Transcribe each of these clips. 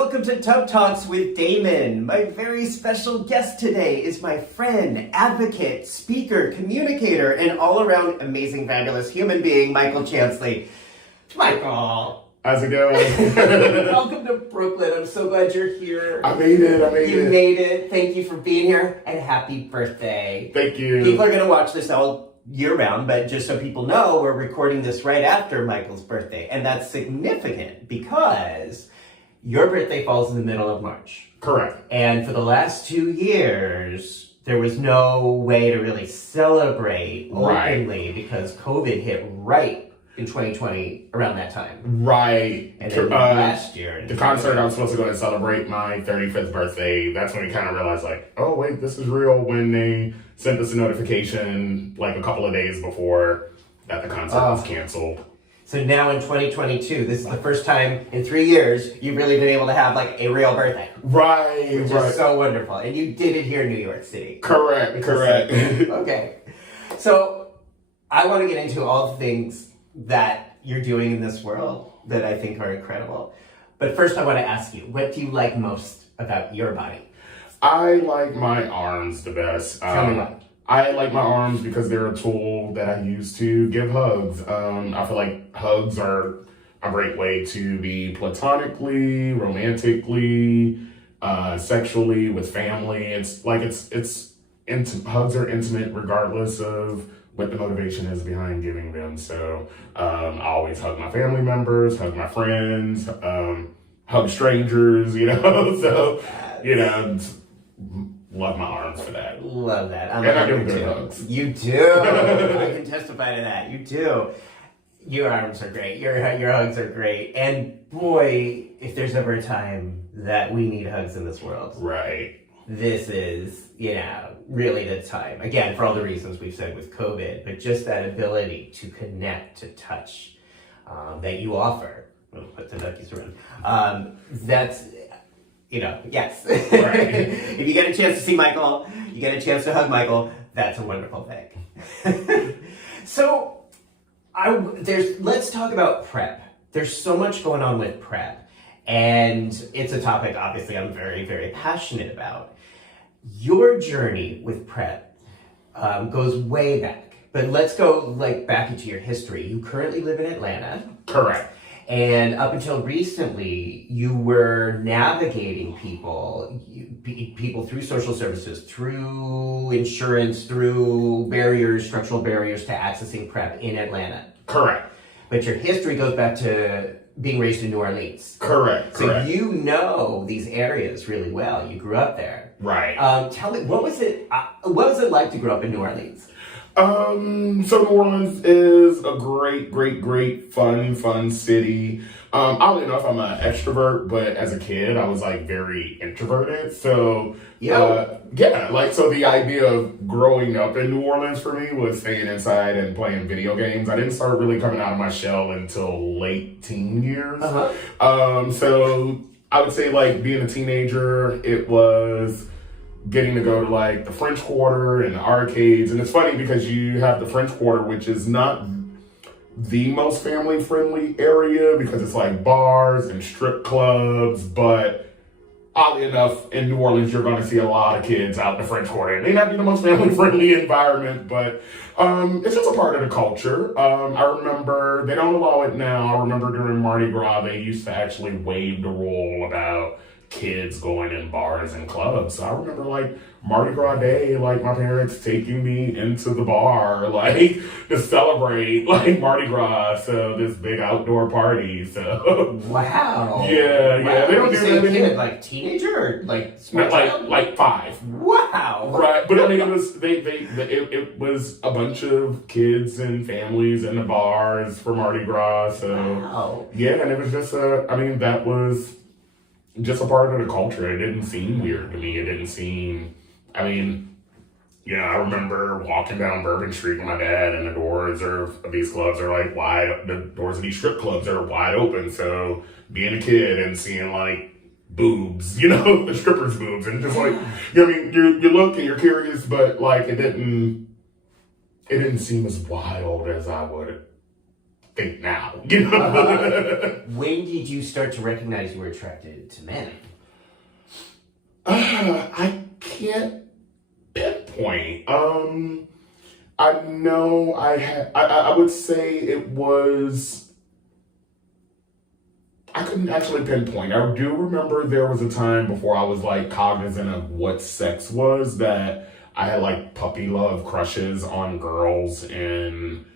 Welcome to Tub Talks with Damon. My very special guest today is my friend, advocate, speaker, communicator, and all-around amazing, fabulous human being, Michael Chancley. Michael. How's it going? Welcome to Brooklyn. I'm so glad you're here. I made it. You made it. Thank you for being here, and happy birthday. Thank you. People are going to watch this all year round, but just so people know, we're recording this right after Michael's birthday, and that's significant because your birthday falls in the middle of March. Correct. And for the last 2 years, there was no way to really celebrate openly because COVID hit right in 2020 around that time. Right. And then last year. The concert I was supposed to go to celebrate my 35th birthday, that's when we kind of realized, like, oh, wait, this is real, when they sent us a notification like a couple of days before that the concert was canceled. So now in 2022, this is the first time in 3 years you've really been able to have like a real birthday. Right. Which is so wonderful. And you did it here in New York City. Correct. Okay. So I want to get into all the things that you're doing in this world that I think are incredible. But first I want to ask you, what do you like most about your body? I like my arms the best. Tell me what. I like my arms because they're a tool that I use to give hugs. I feel like hugs are a great way to be platonically, romantically, sexually, with family. It's like hugs are intimate regardless of what the motivation is behind giving them. So I always hug my family members, hug my friends, hug strangers, So, love my arms for that. Love that. And I give good hugs. You do. I can testify to that. You do. Your arms are great. Your hugs are great. And boy, if there's ever a time that we need hugs in this world. Right. This is, really the time. Again, for all the reasons we've said with COVID, but just that ability to connect, to touch, that you offer. We'll put the duckies around. That's... yes. Right. If you get a chance to see Michael, you get a chance to hug Michael, that's a wonderful thing. So, let's talk about PrEP. There's so much going on with PrEP, and it's a topic, obviously, I'm very, very passionate about. Your journey with PrEP goes way back, but let's go back into your history. You currently live in Atlanta. Correct. And up until recently, you were navigating people through social services, through insurance, through structural barriers to accessing PrEP in Atlanta. Correct. But your history goes back to being raised in New Orleans. Correct. So you know these areas really well. You grew up there. Right. Tell me, what was it like to grow up in New Orleans? So New Orleans is a great, fun city. Oddly enough, I'm an extrovert, but as a kid, I was very introverted. So, so the idea of growing up in New Orleans for me was staying inside and playing video games. I didn't start really coming out of my shell until late teen years. So I would say being a teenager, it was getting to go to the French Quarter and the arcades. And it's funny because you have the French Quarter, which is not the most family friendly area because it's bars and strip clubs. But oddly enough, in New Orleans, you're going to see a lot of kids out in the French Quarter. It may not be the most family friendly environment, but it's just a part of the culture. I remember, they don't allow it now. I remember during Mardi Gras, they used to actually wave the rule about kids going in bars and clubs. So I remember Mardi Gras Day, my parents taking me into the bar, to celebrate Mardi Gras. So this big outdoor party. So wow. Yeah. They don't do that anymore. Teenager or small child? 5. Wow. Right, but it was it was a bunch of kids and families in the bars for Mardi Gras. So wow. Yeah, and it was just that was just a part of the culture. It didn't seem weird to me. It didn't seem, I remember walking down Bourbon Street with my dad, and the doors of these clubs are wide, the doors of these strip clubs are wide open. So being a kid and seeing boobs, the strippers' boobs, and just you look and you're curious, but it didn't seem as wild as I would think now, you know? When did you start to recognize you were attracted to men? I can't pinpoint. I know I would say it was, I couldn't actually pinpoint. I do remember there was a time before I was like cognizant of what sex was that I had like puppy love crushes on girls in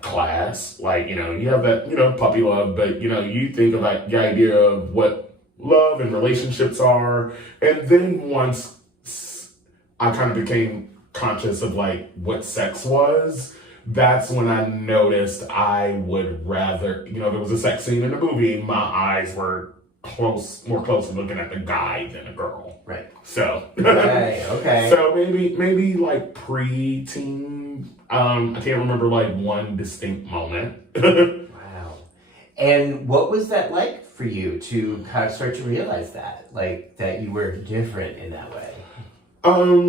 class. Like, you know, you have that, you know, puppy love, but you know, you think about the idea of what love and relationships are. And then once I kind of became conscious of like what sex was, that's when I noticed I would rather, you know, there was a sex scene in the movie, my eyes were more closely looking at the guy than a girl. Right. So okay. So maybe like pre-teen. I can't remember like one distinct moment. Wow. And what was that like for you to kind of start to realize that, like that you were different in that way?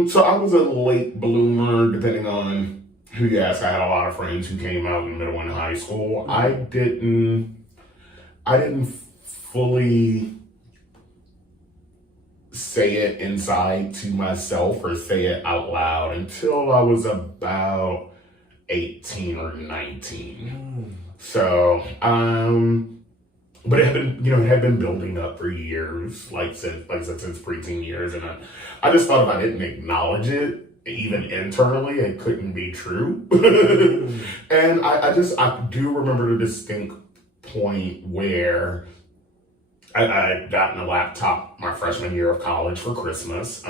So I was a late bloomer, depending on who you ask. I had a lot of friends who came out in middle and high school. Mm-hmm. I didn't fully say it inside to myself or say it out loud until I was about 18 or 19. So, but it had been, you know, it had been building up for years, like I said, since preteen years. And I just thought if I didn't acknowledge it, even internally, it couldn't be true. And I do remember the distinct point where I'd gotten a laptop my freshman year of college for Christmas.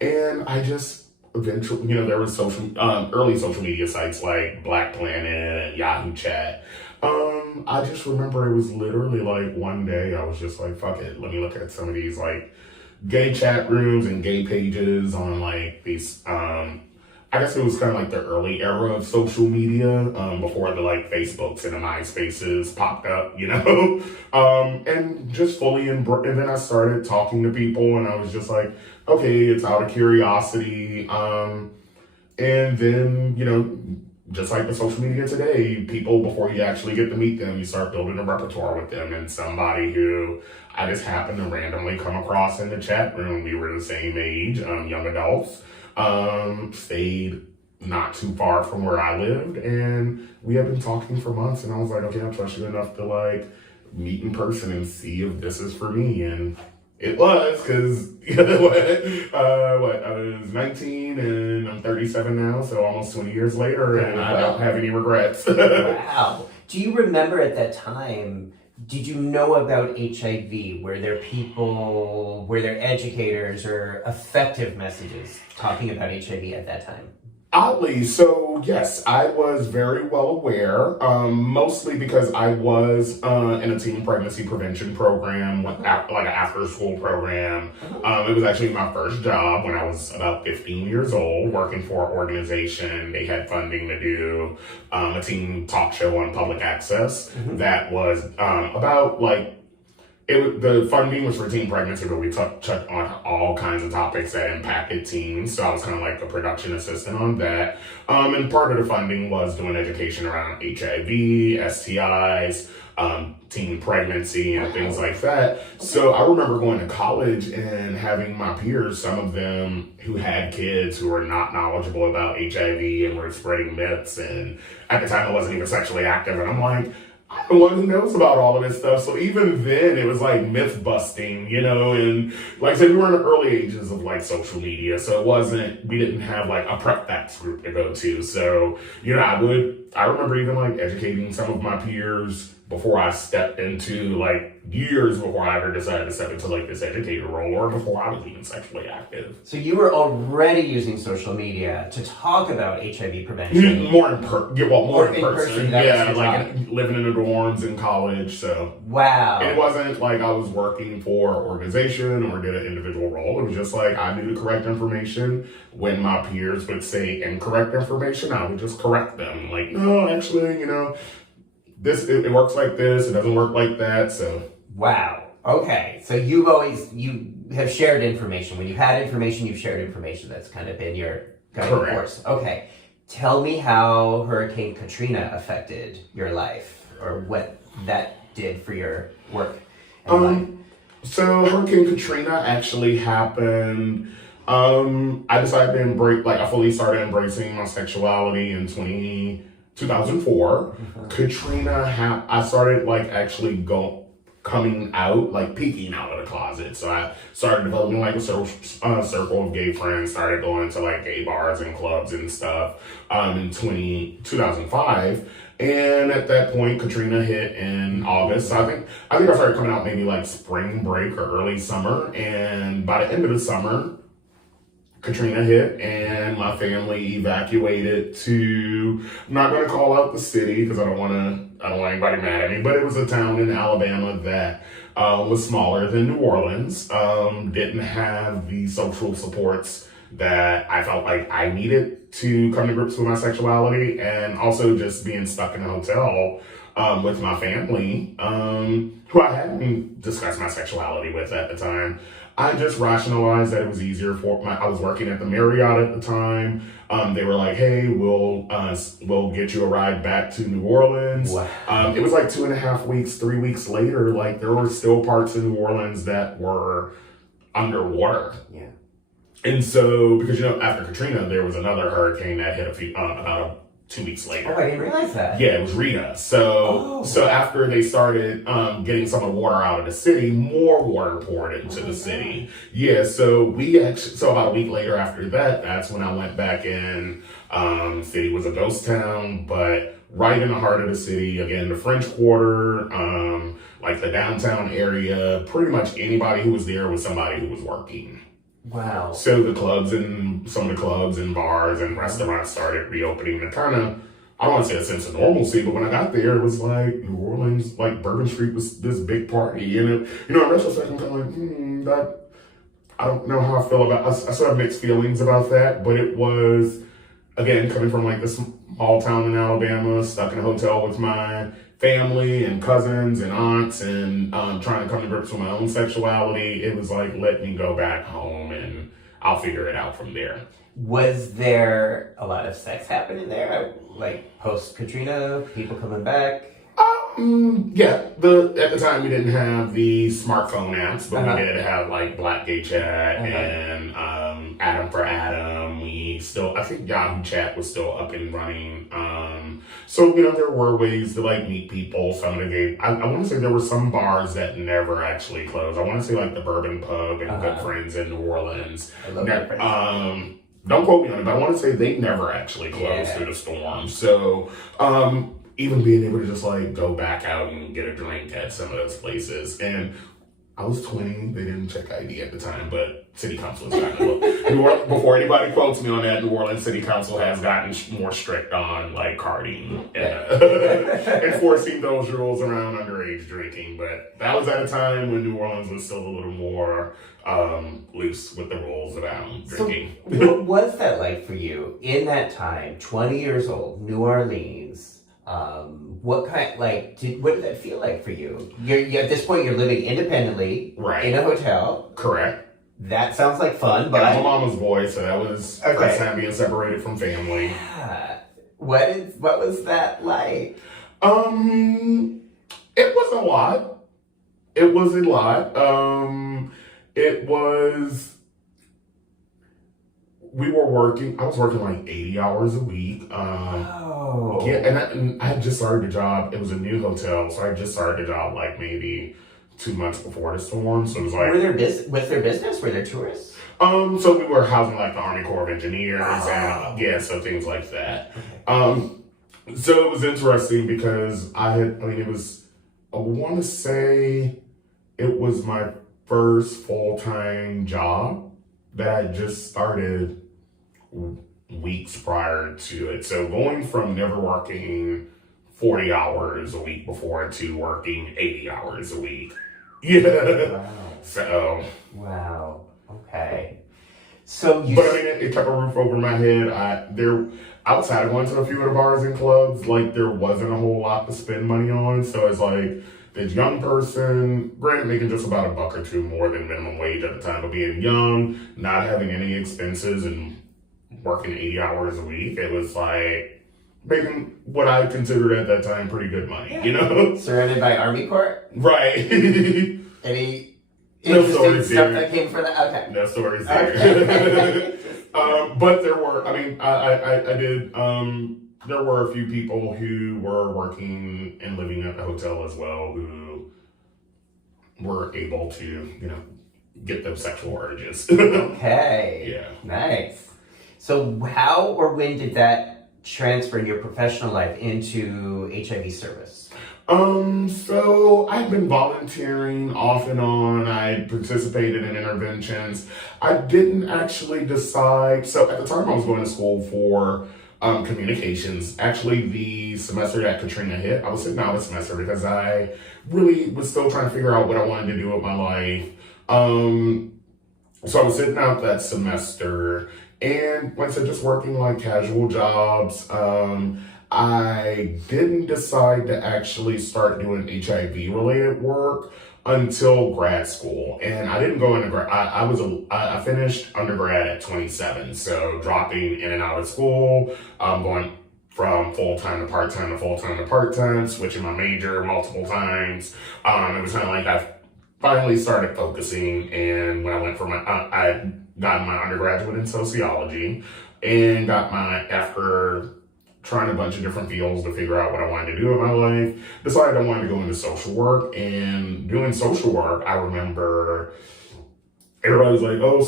And I just eventually, you know, there was early social media sites like Black Planet and Yahoo Chat. I just remember it was literally like one day I was just like, fuck it, let me look at some of these like gay chat rooms and gay pages on like these, I guess it was kind of like the early era of social media, before the like Facebooks and the MySpaces popped up, you know? And just fully, and then I started talking to people and I was just like, okay, it's out of curiosity. And then, you know, just like the social media today, people, before you actually get to meet them, you start building a repertoire with them. And somebody who I just happened to randomly come across in the chat room, we were the same age, young adults, stayed not too far from where I lived. And we had been talking for months. And I was like, okay, I trust you enough to like meet in person and see if this is for me. And it was, because, you know what, I was 19 and I'm 37 now, so almost 20 years later, and I don't have any regrets. Wow. Do you remember at that time, did you know about HIV? Were there educators or effective messages talking about HIV at that time? Oddly, so yes, I was very well aware, mostly because I was in a teen pregnancy prevention program, like an after-school program. It was actually my first job when I was about 15 years old, working for an organization. They had funding to do a teen talk show on public access that was about like, the funding was for teen pregnancy, but we touched on all kinds of topics that impacted teens. So I was kind of like a production assistant on that. And part of the funding was doing education around HIV, STIs, teen pregnancy, and things like that. So I remember going to college and having my peers, some of them who had kids who were not knowledgeable about HIV and were spreading myths. And at the time I wasn't even sexually active. And I'm like, I'm the one who knows about all of this stuff. So even then, it was like myth busting, you know, and like I said, we were in the early ages of like social media. So we didn't have like a PrEP facts group to go to. So, you know, I remember even like educating some of my peers before I stepped into like years before I ever decided to step into like this educator role, or before I was even sexually active. So you were already using social media to talk about HIV prevention. More in person. Yeah, like living in the dorms in college. So wow, it wasn't like I was working for an organization or did an individual role. It was just like I knew the correct information. When my peers would say incorrect information, I would just correct them. Like, no, actually, you know, it works like this, it doesn't work like that. So wow. Okay. So you have shared information. When you've had information, you've shared information. That's kind of been your guiding force. Okay. Tell me how Hurricane Katrina affected your life, or what that did for your work and life. So Hurricane Katrina actually happened. I decided to I fully started embracing my sexuality in 2004. Katrina, I started actually coming out, peeking out of the closet. So I started developing a circle of gay friends, started going to gay bars and clubs and stuff in 2005. And at that point, Katrina hit in August. So I think I started coming out maybe spring break or early summer. And by the end of the summer, Katrina hit and my family evacuated to, I'm not going to call out the city because I don't want anybody mad at me, but it was a town in Alabama that was smaller than New Orleans, didn't have the social supports that I felt like I needed to come to grips with my sexuality, and also just being stuck in a hotel with my family, who I hadn't discussed my sexuality with at the time. I just rationalized that it was easier I was working at the Marriott at the time. They were like, hey, we'll get you a ride back to New Orleans. Wow. It was 2.5 weeks, 3 weeks later, there were still parts of New Orleans that were underwater. Yeah. And so, because after Katrina, there was another hurricane that hit about 2 weeks later. Oh, I didn't realize that. Yeah, it was Rita. So after they started getting some of the water out of the city, more water poured into the city. Yeah, so about a week later after that, that's when I went back in. City was a ghost town, but right in the heart of the city, again, the French Quarter, the downtown area, pretty much anybody who was there was somebody who was working. Wow. So some of the clubs and bars and restaurants started reopening to kind of, I don't want to say a sense of normalcy, but when I got there, it was New Orleans, Bourbon Street was this big party. And in retrospect, I'm kind of I don't know how I feel about, I sort of mixed feelings about that, but it was, again, coming from this small town in Alabama, stuck in a hotel with my family and cousins and aunts, and trying to come to grips with my own sexuality. It was let me go back home and I'll figure it out from there. Was there a lot of sex happening there? Post Katrina, people coming back? Yeah. At the time we didn't have the smartphone apps, but we did have Black Gay Chat and Adam for Adam. I think Yahoo Chat was still up and running. So there were ways to meet people. Some of the gay, I want to say there were some bars that never actually closed. I want to say the Bourbon Pub and Good Friends in New Orleans. I love Good Friends. Don't quote me on it, but I want to say they never actually closed through the storm. So, even being able to just go back out and get a drink at some of those places. And I was 20, they didn't check ID at the time, but City Council has gotten before anybody quotes me on that, New Orleans City Council has gotten more strict on carding and enforcing those rules around underage drinking. But that was at a time when New Orleans was still a little more loose with the rules around drinking. So what was that like for you in that time, 20 years old, New Orleans? What did that feel like for you? You're at this point, you're living independently, right, in a hotel. Correct. That sounds like fun, but I'm a mama's boy, so that was first time being separated from family. Yeah. What was that like? It was a lot. I was working 80 hours a week. Yeah, and I had just started the job. It was a new hotel, so I just started the job maybe 2 months before the storm. So it was was there business? Were there tourists? So we were housing the Army Corps of Engineers and so things like that. So it was interesting because I want to say it was my first full-time job that I just started weeks prior to it. So going from never working 40 hours a week before to working 80 hours a week. Yeah. Wow. So. Wow. Okay. So it kept a roof over my head. Outside of going to a few of the bars and clubs, there wasn't a whole lot to spend money on. So it's this young person, granted making just about $1 or $2 more than minimum wage at the time, but being young, not having any expenses, and working 80 hours a week. It was like making what I considered at that time pretty good money, you know? Surrounded by Army Corps? Right. Any No interesting stories stuff here. that came from that? Okay. No stories there. Okay. But there were, I did, there were a few people who were working and living at the hotel as well who were able to, you know, get those sexual urges. Okay. Yeah. Nice. So how or when did that transfer in your professional life into HIV service? So I've been volunteering off and on. I participated in interventions. I didn't actually decide. So at the time I was going to school for communications. Actually, the semester that Katrina hit, I was sitting out a semester because I really was still trying to figure out what I wanted to do with my life. So I was sitting out that semester and like I said, just working like casual jobs. I didn't decide to actually start doing HIV related work until grad school. And I didn't go into grad. I finished undergrad at 27. So dropping in and out of school, going from full-time to part-time to full-time to part-time, switching my major multiple times. It was kind of like I finally started focusing, and when I went for I got my undergraduate in sociology and got after trying a bunch of different fields to figure out what I wanted to do in my life, decided I wanted to go into social work. And doing social work, I remember everybody was like, oh,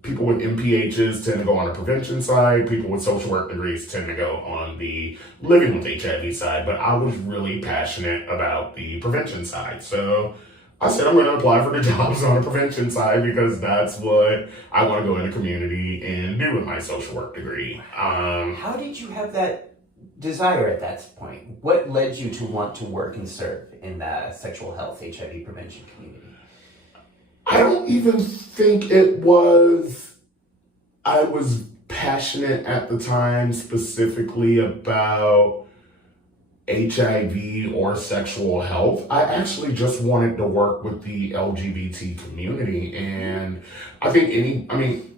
people with MPHs tend to go on the prevention side. People with social work degrees tend to go on the living with HIV side. But I was really passionate about the prevention side. So I said, I'm going to apply for the jobs on the prevention side because that's what I want to go in the community and do with my social work degree. How did you have that desire at that point? What led you to want to work and serve in the sexual health HIV prevention community? I don't even think it was, I was passionate at the time specifically about HIV or sexual health. I actually just wanted to work with the LGBT community, and I think anybody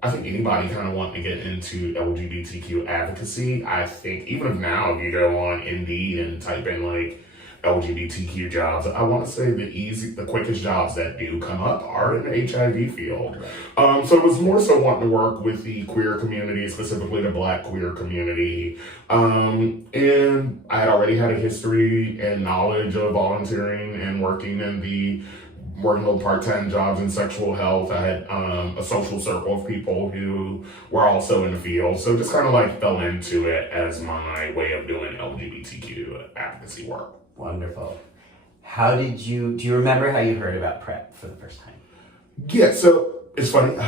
kind of wanting to get into LGBTQ advocacy. I think even now, if you go on Indeed and type in like LGBTQ jobs, I want to say the quickest jobs that do come up are in the HIV field. So it was more so wanting to work with the queer community, specifically the Black queer community. And I had already had a history and knowledge of volunteering and working on part-time jobs in sexual health. I had a social circle of people who were also in the field. So just kind of like fell into it as my way of doing LGBTQ advocacy work. Wonderful. Do you remember how you heard about PrEP for the first time? Yeah, so it's funny.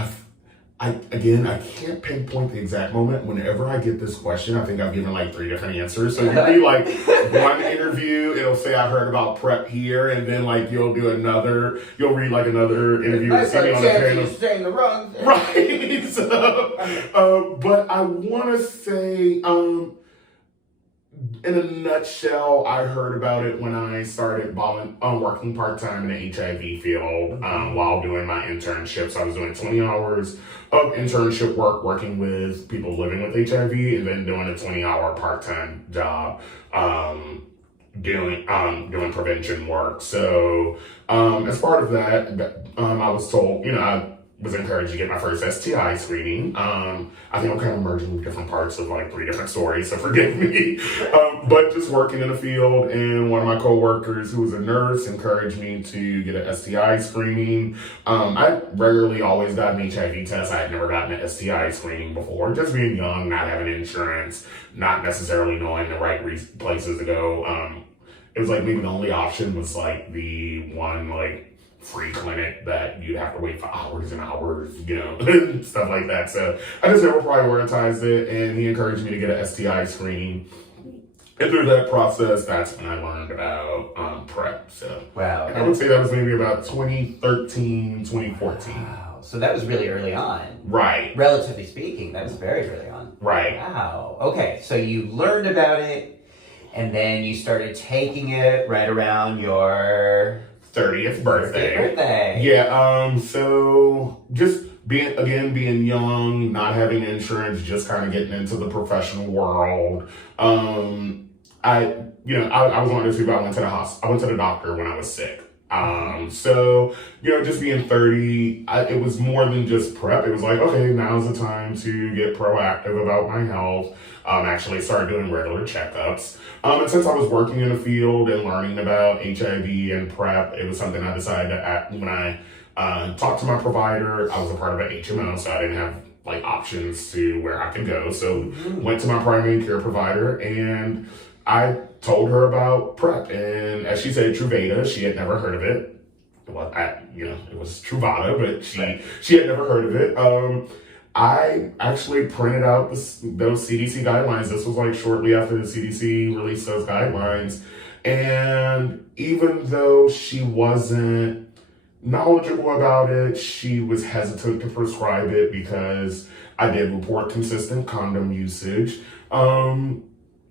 I can't pinpoint the exact moment. Whenever I get this question, I think I've given like 3 different answers. So you'll be like one interview, it'll say I heard about PrEP here, and then like you'll read like another interview with somebody on the panel. Saying the wrong thing. Right. So, but I want to say, in a nutshell, I heard about it when I started working part-time in the HIV field while doing my internship. So I was doing 20 hours of internship work working with people living with HIV, and then doing a 20-hour part-time job doing prevention work. So as part of that, I was told, I was encouraged to get my first STI screening. I think I'm kind of merging different parts of like 3 different stories, so forgive me. But just working in the field, and one of my coworkers who was a nurse encouraged me to get an STI screening. I regularly always got an HIV test. I had never gotten an STI screening before. Just being young, not having insurance, not necessarily knowing the right places to go. It was like maybe the only option was like the one like free clinic that you'd have to wait for hours and hours, stuff like that. So I just never prioritized it, and he encouraged me to get an STI screening. And through that process, that's when I learned about PrEP. So wow. I would say that was maybe about 2013, 2014. Wow. So that was really early on. Right. Relatively speaking, that was very early on. Right. Wow. Okay, so you learned about it, and then you started taking it right around your 30th birthday. Yeah. So just being young, not having insurance, just kind of getting into the professional world. I was one of those people. I went to the doctor when I was sick. So, just being 30, it was more than just PrEP. It was like, okay, now's the time to get proactive about my health. Actually start doing regular checkups. And since I was working in the field and learning about HIV and PrEP, it was something I decided to act when I talked to my provider. I was a part of an HMO, so I didn't have options to where I could go. So went to my primary care provider and I told her about PrEP, and as she said, Truvada. She had never heard of it. Well, it was Truvada, but she had never heard of it. I actually printed out those CDC guidelines. This was shortly after the CDC released those guidelines, and even though she wasn't knowledgeable about it, she was hesitant to prescribe it because I did report consistent condom usage.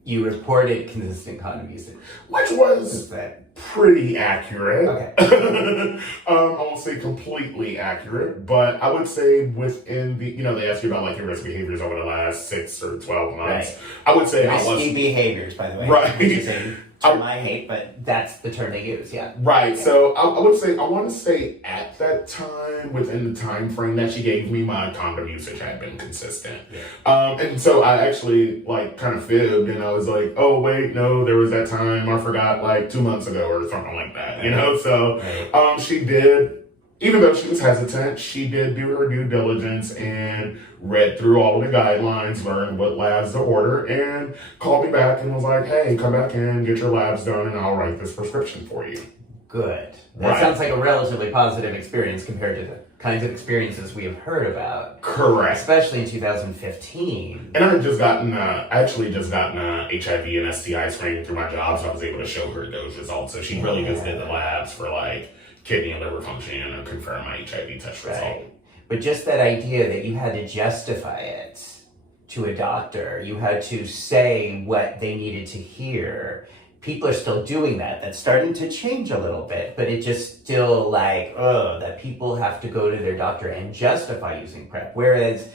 You reported consistent condom usage. Which was pretty accurate. Okay. I won't say completely accurate, but I would say within the, they ask you about your risk behaviors over the last 6 or 12 months. Right. I would say risky behaviors, by the way. Right. Which is a term I hate, but that's the term they use, yeah. Right. So I would say, I want to say at that time, within the time frame that she gave me, my condom usage had been consistent. Yeah. And so I actually kind of fibbed, and I was like, oh wait, no, there was that time I forgot 2 months ago or something like that, So she did, even though she was hesitant, she did do her due diligence and read through all of the guidelines, learned what labs to order, and called me back and was like, hey, come back in, get your labs done, and I'll write this prescription for you. Good. That sounds like a relatively positive experience compared to the kinds of experiences we have heard about. Correct. Especially in 2015. And I had just gotten HIV and STI screening through my job, so I was able to show her those results. So she really just did the labs for kidney and liver function and confirm my HIV test result. But just that idea that you had to justify it to a doctor, you had to say what they needed to hear. People are still doing that. That's starting to change a little bit, but it just still that people have to go to their doctor and justify using PrEP. Whereas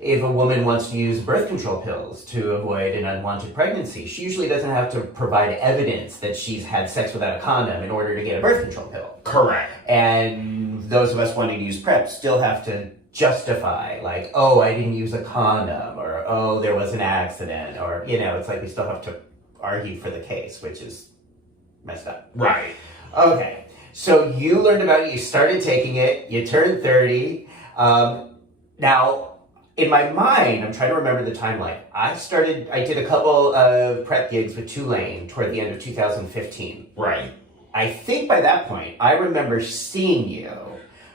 if a woman wants to use birth control pills to avoid an unwanted pregnancy, she usually doesn't have to provide evidence that she's had sex without a condom in order to get a birth control pill. Correct. And those of us wanting to use PrEP still have to justify, oh, I didn't use a condom, or oh, there was an accident, or, it's we still have to argue for the case, which is messed up. Right. Okay. So you learned about it, you started taking it, you turned 30. Now, in my mind, I'm trying to remember the timeline. I did a couple of PrEP gigs with Tulane toward the end of 2015. Right. I think by that point, I remember seeing you.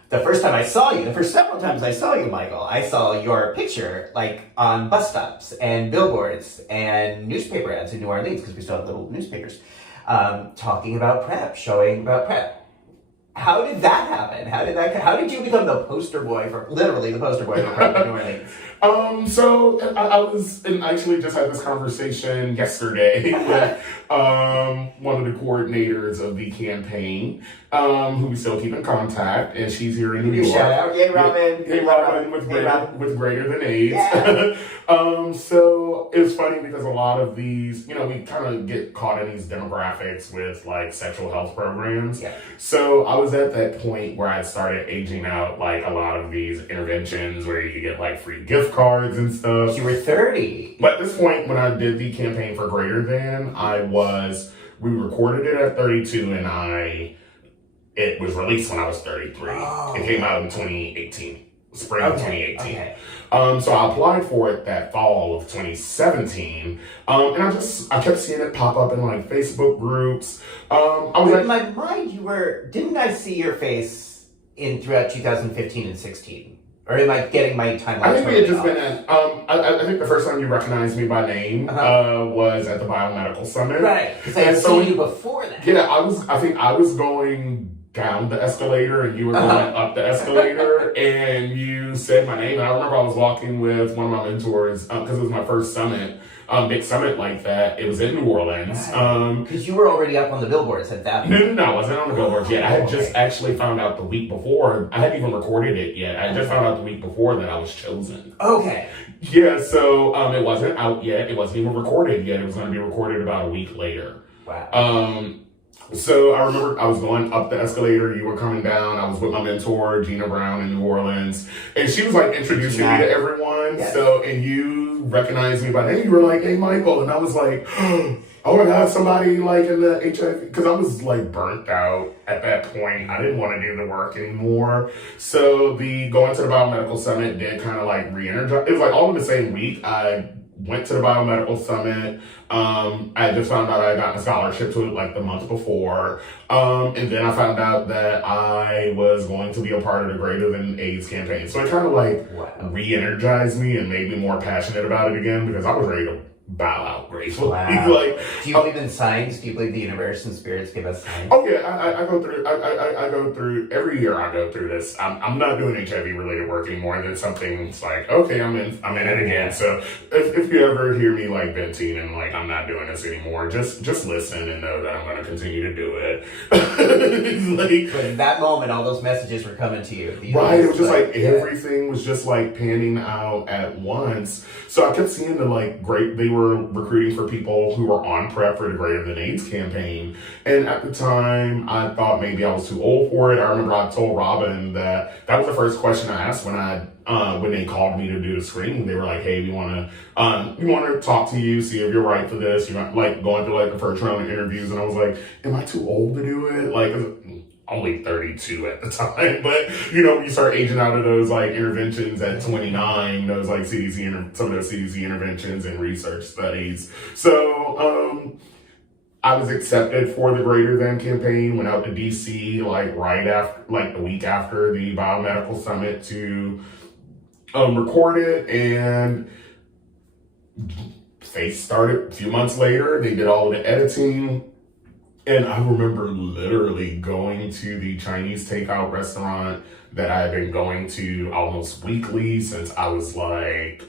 The first time I saw you, the first several times I saw you, Michael, I saw your picture, on bus stops and billboards and newspaper ads in New Orleans, because we still have little newspapers, talking about PrEP, showing about PrEP. How did that happen? How did you become literally the poster boy for PrEP in New Orleans? So I was, and I actually just had this conversation yesterday with one of the coordinators of the campaign, who we still keep in contact, and she's here in New York. Shout out, yay Robin! Yay Robin with Greater Than AIDS. Yeah. So it's funny because a lot of these, we kind of get caught in these demographics with sexual health programs. Yeah. So I was at that point where I started aging out a lot of these interventions where you get free gift cards and stuff. You were 30. But at this point, when I did the campaign for Greater Than, we recorded it at 32 and it was released when I was 33. Oh. It came out in 2018. Spring of 2018. Okay. So I applied for it that fall of 2017. And I kept seeing it pop up in Facebook groups. In my mind, didn't I see your face throughout 2015 and 16? Or am I getting my timeline? I think we had just been at, I think the first time you recognized me by name was at the Biomedical Summit. Right, because I had seen you before that. Yeah, I think I was going down the escalator and you were going up the escalator and you said my name. And I remember I was walking with one of my mentors because it was my first summit, big summit like that. It was in New Orleans. Because you were already up on the billboards at that point. No, I wasn't on the billboards yet. I had just actually found out the week before. I hadn't even recorded it yet. I just found out the week before that I was chosen. Okay. Yeah, so it wasn't out yet. It wasn't even recorded yet. It was going to be recorded about a week later. Wow. So I remember I was going up the escalator, you were coming down, I was with my mentor, Gina Brown in New Orleans, and she was like introducing me to everyone. Yes. So, and you recognized me by name, you were like, hey Michael, and I was like, oh my God, somebody like in the HIV, because I was like burnt out at that point. I didn't want to do the work anymore. So the going to the Biomedical Summit did kind of like re-energize. It was like all in the same week. I went to the Biomedical Summit. I just found out I had gotten a scholarship to it like the month before. And then I found out that I was going to be a part of the Greater Than AIDS campaign. So it kind of like re-energized me and made me more passionate about it again because I was ready to bow out gracefully. Wow. Like, do you believe in signs? Do you believe the universe and spirits give us signs? Oh yeah, I go through. I go through every year. I go through this. I'm not doing HIV related work anymore. Then something's like, okay, I'm in it again. So if you ever hear me like venting and like I'm not doing this anymore, just listen and know that I'm going to continue to do it. Like, but in that moment, all those messages were coming to you. Right. It was just like everything was just like panning out at once. So I kept seeing they were recruiting for people who were on PrEP for the Greater Than AIDS campaign. And at the time, I thought maybe I was too old for it. I remember I told Robin that was the first question I asked when they called me to do the screening. They were like, hey, we want to talk to you, see if you're right for this. You're not like going through like the first round of interviews. And I was like, am I too old to do it? Like, only 32 at the time, but when you start aging out of those like interventions at 29, those like some of those CDC interventions and research studies. So I was accepted for the Greater Than campaign, went out to DC like right after, like the week after the Biomedical Summit to record it, and Faith started a few months later. They did all of the editing. And I remember literally going to the Chinese takeout restaurant that I had been going to almost weekly since I was like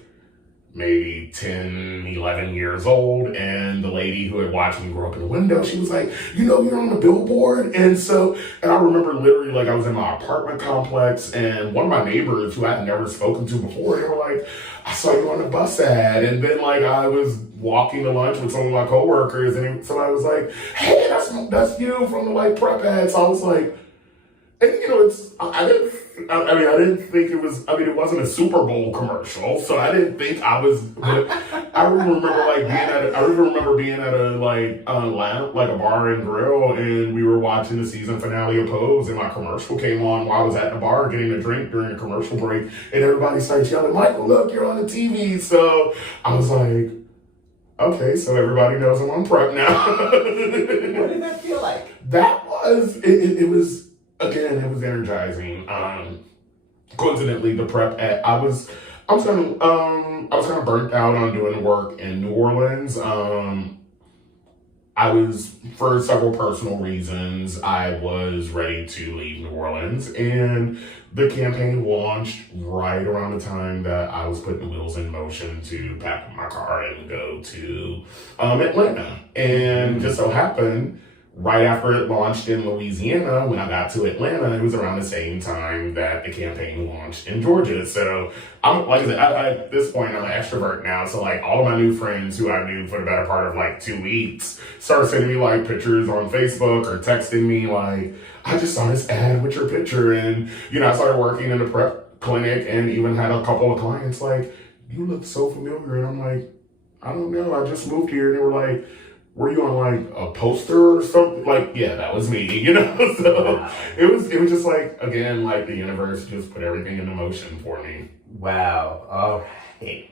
maybe 10, 11 years old. And the lady who had watched me grow up in the window, she was like, you're on the billboard. And I remember literally like I was in my apartment complex and one of my neighbors who I had never spoken to before, they were like, I saw you on the bus ad. And then like I was walking to lunch with some of my coworkers and somebody was like, hey, that's you from the like PrEP ad. So I was like, and I didn't think it was, it wasn't a Super Bowl commercial, so I didn't think I was, but I remember being at a like a bar and grill, and we were watching the season finale of Pose, and my commercial came on while I was at the bar getting a drink during a commercial break, and everybody started yelling, Michael, look, you're on the TV. So I was like, okay, so everybody knows I'm on PrEP now. What did that feel like? That was, it was, again, it was energizing. Coincidentally, the PrEP ad, I was kind of burnt out on doing the work in New Orleans. I was, for several personal reasons, I was ready to leave New Orleans, and the campaign launched right around the time that I was putting the wheels in motion to pack up my car and go to Atlanta. And just so happened, right after it launched in Louisiana, when I got to Atlanta, it was around the same time that the campaign launched in Georgia. So I'm, like I said, at this point, I'm an extrovert now. So like all of my new friends who I knew for the better part of like 2 weeks started sending me like pictures on Facebook or texting me like, I just saw this ad with your picture. And, I started working in a PrEP clinic and even had a couple of clients like, you look so familiar. And I'm like, I don't know. I just moved here. And they were like, were you on like a poster or something? Like, yeah, that was me, So wow. it was just like, again, like the universe just put everything into motion for me. Wow. All right.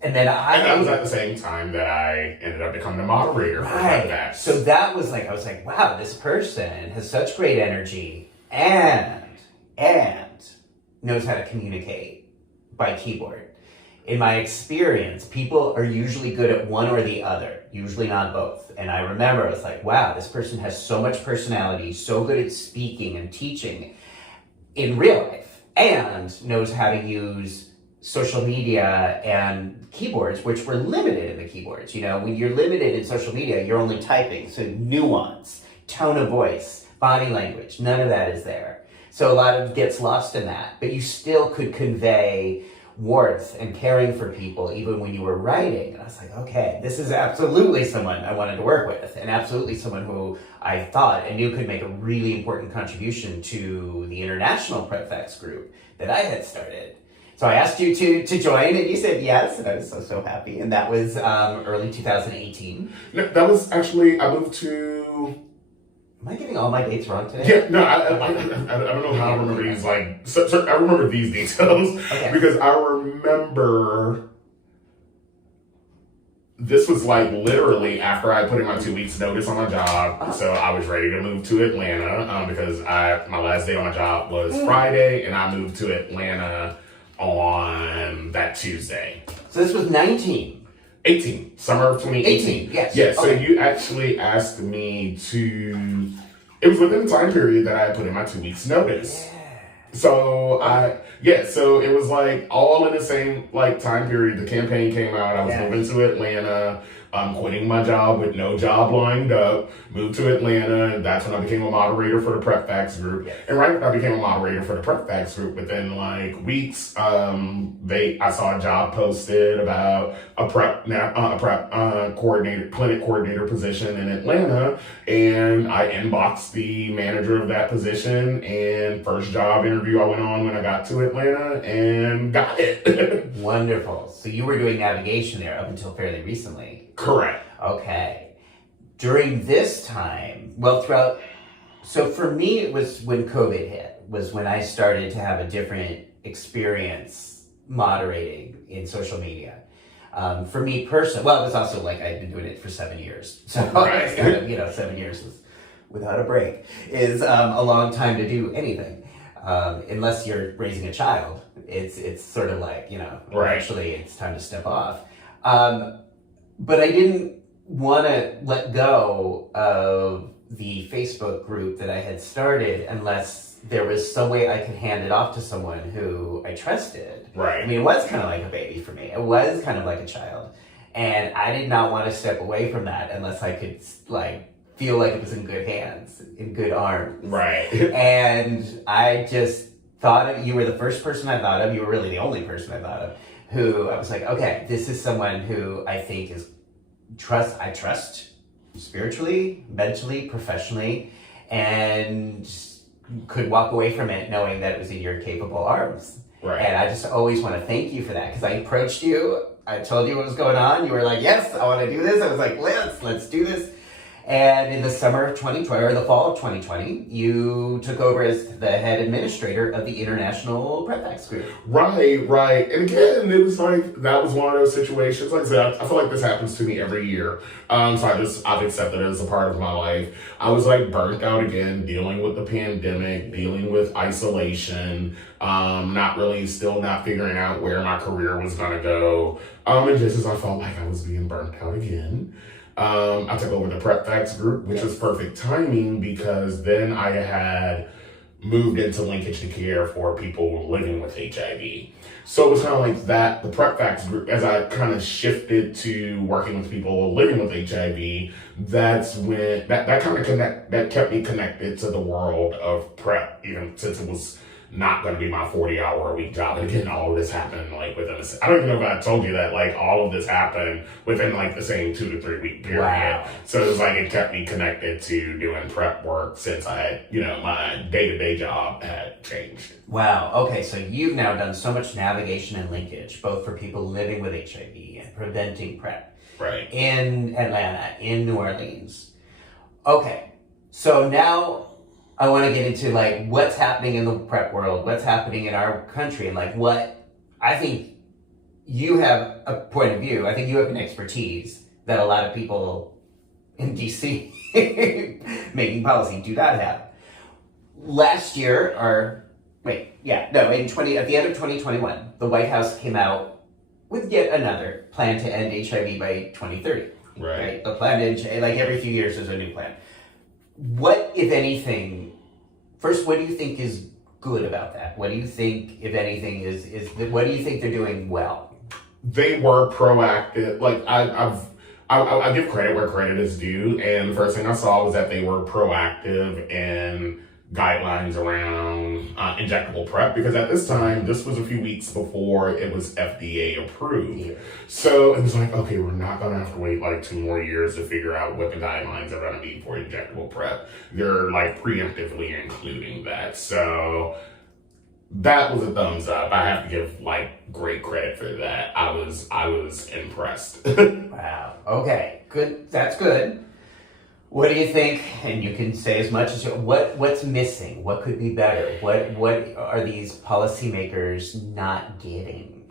And then that was at the same time that I ended up becoming a moderator for that. So that was like, I was like, wow, this person has such great energy and knows how to communicate by keyboard. in my experience, people are usually good at one or the other, usually not both. And I remember I was like, wow, this person has so much personality, so good at speaking and teaching in real life, and knows how to use social media and keyboards, which were limited in the keyboards. You know, when you're limited in social media, you're only typing. So nuance, tone of voice, body language, none of that is there. So a lot of gets lost in that, but you still could convey warmth and caring for people even when you were writing. And I was like, okay, this is absolutely someone I wanted to work with, and absolutely someone who I thought and knew could make a really important contribution to the international PrEP Facts group that I had started. So I asked you to join, and you said yes, and I was so happy. And that was early 2018. No, that was actually, I moved to... Am I getting all my dates wrong today? Yeah, no, I don't know how I remember these, like, so I remember these details, because I remember this was, like, literally after I put in my 2 weeks notice on my job, so I was ready to move to Atlanta, because my last day on my job was Friday, and I moved to Atlanta on that Tuesday. So this was 18, summer of 2018. 18, yes. Yeah, so you actually asked me to, it was within the time period that I put in my 2 weeks notice. Yeah. So so it was like all in the same like time period. The campaign came out, I was moving to Atlanta. Quitting my job with no job lined up, moved to Atlanta. That's when I became a moderator for the PrEP Facts group. Yes. And right after I became a moderator for the PrEP Facts group, within like weeks, I saw a job posted about a PrEP coordinator, clinic coordinator position in Atlanta, and I inboxed the manager of that position. And first job interview I went on when I got to Atlanta, and got it. Wonderful. So you were doing navigation there up until fairly recently. Correct. Okay. During this time, so for me, it was when COVID hit, was when I started to have a different experience moderating in social media. For me personally, well, it was also like I'd been doing it for 7 years. So it's kind of, 7 years is, without a break is a long time to do anything. Unless you're raising a child, it's sort of like, eventually it's time to step off. But I didn't want to let go of the Facebook group that I had started unless there was some way I could hand it off to someone who I trusted. Right. I mean, it was kind of like a baby for me. It was kind of like a child. And I did not want to step away from that unless I could, feel like it was in good hands, in good arms. Right. And I just thought you were the first person I thought of. You were really the only person I thought of. Who I was like, okay, this is someone who I think I trust spiritually, mentally, professionally, and could walk away from it knowing that it was in your capable arms. Right. And I just always want to thank you for that, because I approached you, I told you what was going on, you were like, yes, I want to do this. I was like, let's do this. And in the summer of 2020, or the fall of 2020, you took over as the head administrator of the International PrEP Facts group. Right. And again, it was like, that was one of those situations. Like I said, I feel like this happens to me every year. So I've accepted it as a part of my life. I was like burnt out again, dealing with the pandemic, dealing with isolation, still not figuring out where my career was going to go. And just as I felt like I was being burnt out again, I took over the PrEP Facts group, which was perfect timing because then I had moved into linkage to care for people living with HIV. So it was kind of like that, the PrEP Facts group, as I kind of shifted to working with people living with HIV, that's when, that kind of that kept me connected to the world of PrEP, even since it was not going to be my 40-hour-a-week job. And again, all of this happened like within I don't even know if I told you that, like all of this happened within like the same 2 to 3 week period. Wow. So it was like, it kept me connected to doing PrEP work since I had, my day-to-day job had changed. Wow. Okay. So you've now done so much navigation and linkage, both for people living with HIV and preventing PrEP. Right. In Atlanta, in New Orleans. Okay. So now I want to get into like what's happening in the PrEP world, what's happening in our country, and like what I think you have a point of view. I think you have an expertise that a lot of people in DC making policy do not have. Last year, at the end of 2021, the White House came out with yet another plan to end HIV by 2030. Right. The plan to end, like every few years there's a new plan. What, if anything, first, what do you think is good about that? What do you think, if anything, what do you think they're doing well? They were proactive. Like, I give credit where credit is due, and the first thing I saw was that they were proactive in guidelines around injectable PrEP, because at this time, this was a few weeks before it was FDA approved. Yeah. So it was like, okay, we're not going to have to wait like 2 more years to figure out what the guidelines are going to be for injectable PrEP. They're like preemptively including that. So that was a thumbs up. I have to give like great credit for that. I was impressed. Wow. Okay. Good. That's good. What do you think? And you can say as much as what's missing? What could be better? What are these policymakers not getting?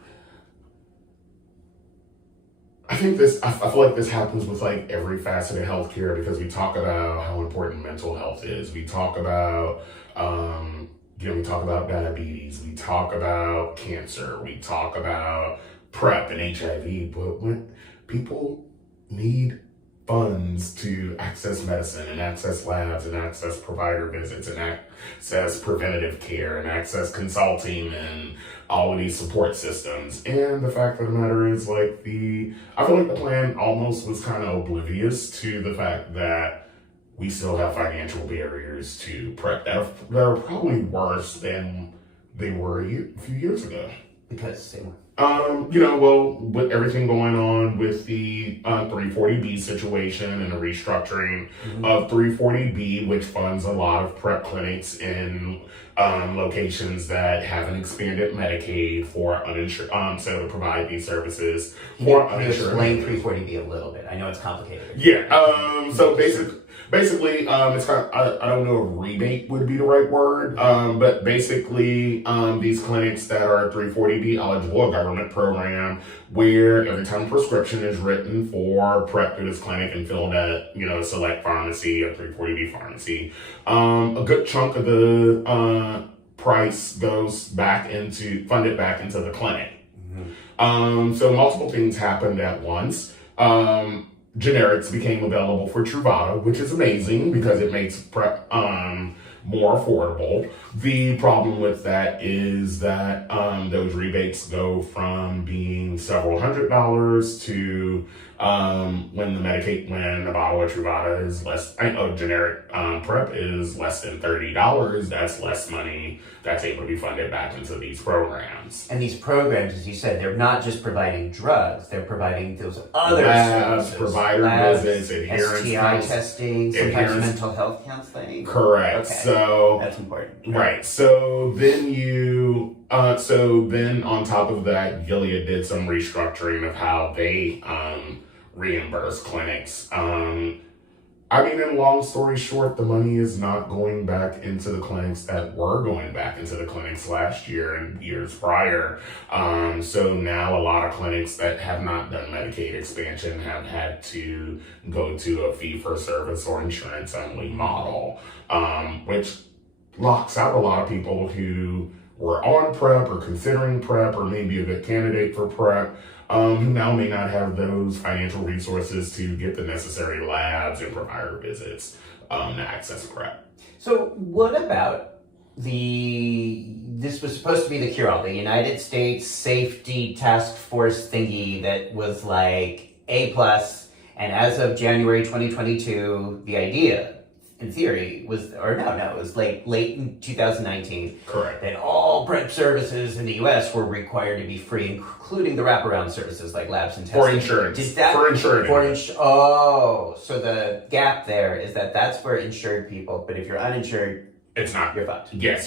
I think I feel like this happens with like every facet of healthcare, because we talk about how important mental health is. We talk about we talk about diabetes, we talk about cancer, we talk about PrEP and HIV, but when people need funds to access medicine and access labs and access provider visits and access preventative care and access consulting and all of these support systems. And the fact of the matter is, like, I feel like the plan almost was kind of oblivious to the fact that we still have financial barriers to PrEP that are probably worse than they were a few years ago. Because with everything going on with the 340B situation and the restructuring of 340B, which funds a lot of PrEP clinics in locations that haven't expanded Medicaid for uninsured, so to provide these services for uninsured. Explain 340B a little bit. I know it's complicated. Yeah. So basically, it's kind of, I don't know if rebate would be the right word, but basically, these clinics that are 340B eligible, a government program where every time a prescription is written for PrEP through this clinic and filled at, a select pharmacy, a 340B pharmacy, a good chunk of the price goes funded back into the clinic. So multiple things happened at once. Generics became available for Truvada, which is amazing because it makes PrEP more affordable. The problem with that is that those rebates go from being several $100s to when a bottle of Truvada is generic PrEP is less than $30. That's less money that's able to be funded back into these programs. And these programs, as you said, they're not just providing drugs; they're providing those other labs, services, provider visits, adherence, STI testing, sometimes mental health counseling. Correct. Okay. So that's important. Right. So then on top of that, Gilead did some restructuring of how they reimburse clinics. In long story short, the money is not going back into the clinics that were going back into the clinics last year and years prior. So now a lot of clinics that have not done Medicaid expansion have had to go to a fee-for-service or insurance-only model, which locks out a lot of people who were on PrEP or considering PrEP or maybe a good candidate for PrEP, who now may not have those financial resources to get the necessary labs and provider visits to access PrEP. So what about this was supposed to be the cure-all, the United States Safety Task Force thingy that was like A+, and as of January 2022, the idea, in theory, it was late in 2019. Correct. That all PrEP services in the U.S. were required to be free, including the wraparound services like labs and testing. For insurance. So the gap there is that's for insured people, but if you're uninsured, it's not. You're fucked. Yeah.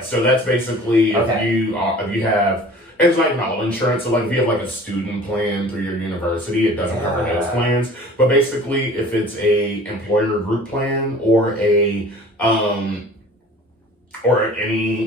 So that's basically if you have. It's like normal insurance. So like if you have like a student plan through your university, it doesn't cover those plans. But basically if it's a employer group plan or any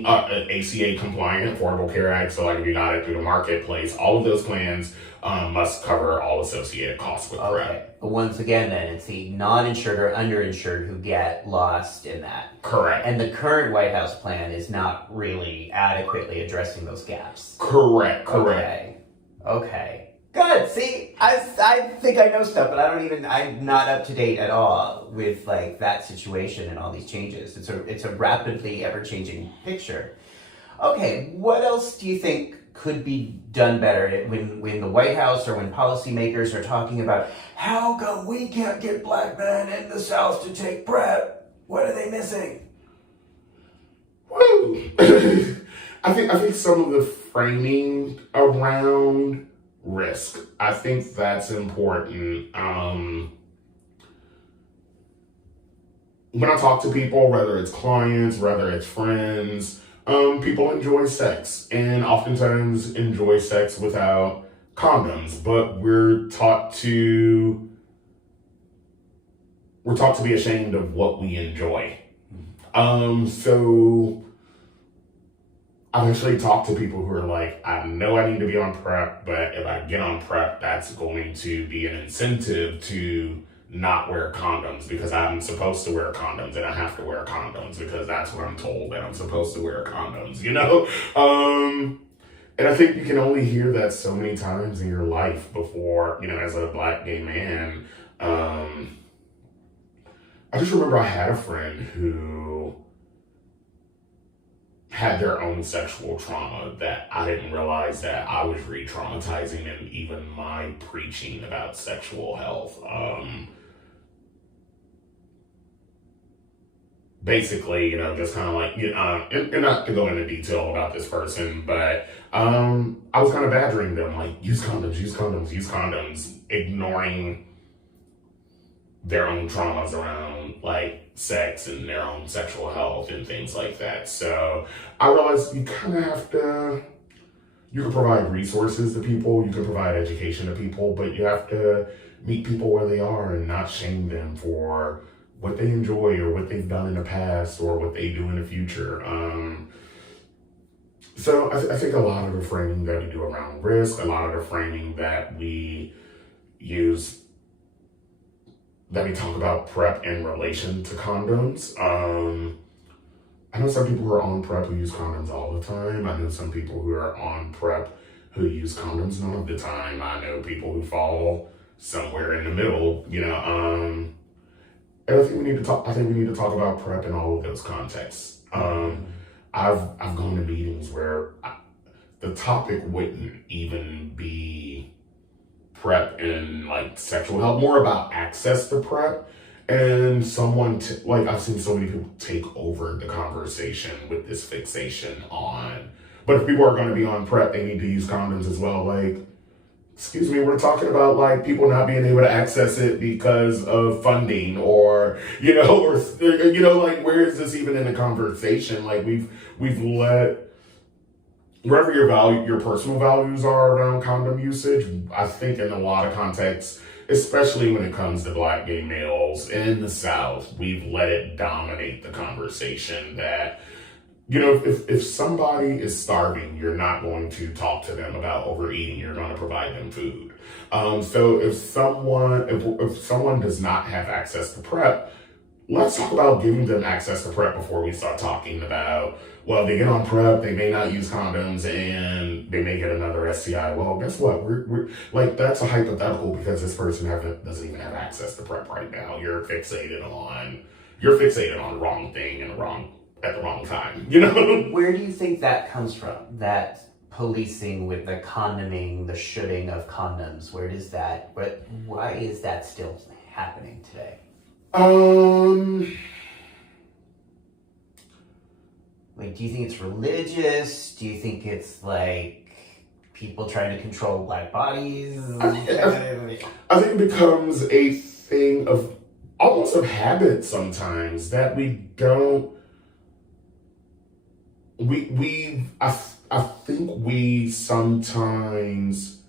ACA compliant Affordable Care Act, so like if you got it through the marketplace, all of those plans must cover all associated costs with PrEP. Okay. But once again, then it's the non-insured or underinsured who get lost in that. Correct. And the current White House plan is not really adequately addressing those gaps. Correct. Okay. Okay. Good. See, I think I know stuff, but I'm not up to date at all with like that situation and all these changes. It's a rapidly ever changing picture. Okay, what else do you think could be done better when the White House or when policymakers are talking about how come we can't get black men in the South to take PrEP? What are they missing? Woo! I think some of the framing around risk, I think that's important. When I talk to people, whether it's clients, whether it's friends, people enjoy sex and oftentimes enjoy sex without condoms, but we're taught to be ashamed of what we enjoy. So I've actually talked to people who are like, I know I need to be on PrEP, but if I get on PrEP, that's going to be an incentive to not wear condoms because I'm supposed to wear condoms and I have to wear condoms because that's what I'm told that I'm supposed to wear condoms, you know? And I think you can only hear that so many times in your life before, you know, as a black gay man. I just remember I had a friend who had their own sexual trauma that I didn't realize that I was re-traumatizing in even my preaching about sexual health. Basically, you know, just kind of like, you know, and not to go into detail about this person, but I was kind of badgering them, like, use condoms, ignoring their own traumas around, like, sex and their own sexual health and things like that. So I realized you kind of have to, you can provide resources to people, you can provide education to people, but you have to meet people where they are and not shame them for what they enjoy or what they've done in the past or what they do in the future. So I think a lot of the framing that we do around risk, a lot of the framing that we use, that we talk about PrEP in relation to condoms. I know some people who are on PrEP who use condoms all the time. I know some people who are on PrEP who use condoms none of the time. I know people who fall somewhere in the middle, you know. And I think we need to talk about PrEP in all of those contexts. I've gone to meetings where the topic wouldn't even be PrEP and like sexual health, more about access to PrEP. And I've seen so many people take over the conversation with this fixation on, but if people are going to be on PrEP, they need to use condoms as well. Like, excuse me, we're talking about like people not being able to access it because of funding or, you know, or, you know, like where is this even in the conversation? Like we've let, wherever your personal values are around condom usage, I think in a lot of contexts, especially when it comes to black gay males in the South, we've let it dominate the conversation that, you know, if somebody is starving, you're not going to talk to them about overeating, you're going to provide them food. So if someone does not have access to PrEP, let's talk about giving them access to PrEP before we start talking about, well, they get on PrEP, they may not use condoms, and they may get another STI. Well, guess what? We're like, that's a hypothetical because this person doesn't even have access to PrEP right now. You're fixated on the wrong thing and at the wrong time, you know? Where do you think that comes from? That policing with the condoming, the shoulding of condoms, why is that still happening today? Like, do you think it's religious? Do you think it's like people trying to control black bodies? I think it becomes a thing of almost of habit sometimes that we don't. I think we sometimes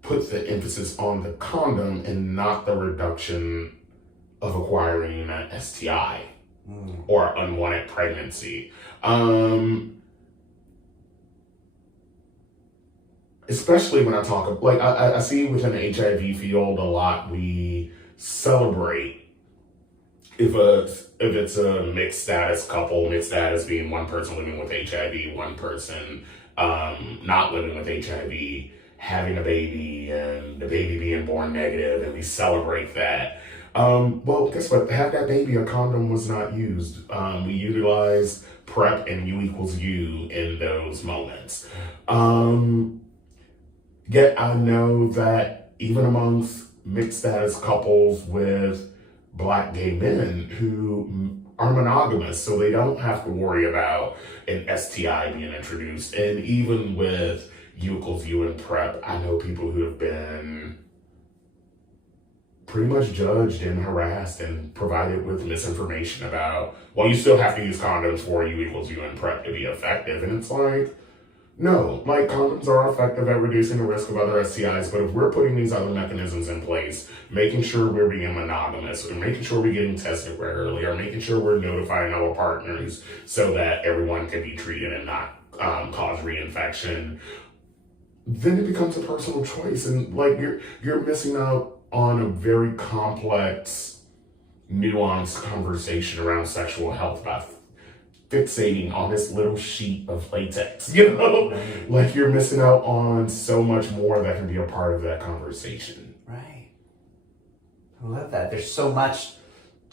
put the emphasis on the condom and not the reduction of acquiring an STI or unwanted pregnancy. Especially when I talk, like I see within the HIV field a lot, we celebrate if it's a mixed status couple, mixed status being one person living with HIV, one person not living with HIV, having a baby and the baby being born negative, and we celebrate that. Well, guess what? To have that baby, a condom was not used. We utilized PrEP and U equals U in those moments. Yet I know that even amongst mixed status couples with Black gay men who are monogamous, so they don't have to worry about an STI being introduced. And even with U equals U and PrEP, I know people who have been pretty much judged and harassed and provided with misinformation about, well, you still have to use condoms for U equals U and PrEP to be effective. And it's like, no, like condoms are effective at reducing the risk of other STIs, but if we're putting these other mechanisms in place, making sure we're being monogamous, or making sure we're getting tested regularly, or making sure we're notifying our partners so that everyone can be treated and not cause reinfection, then it becomes a personal choice. And like you're missing out on a very complex, nuanced conversation around sexual health by fixating on this little sheet of latex, you know? Right. Like you're missing out on so much more that can be a part of that conversation. Right. I love that. There's so much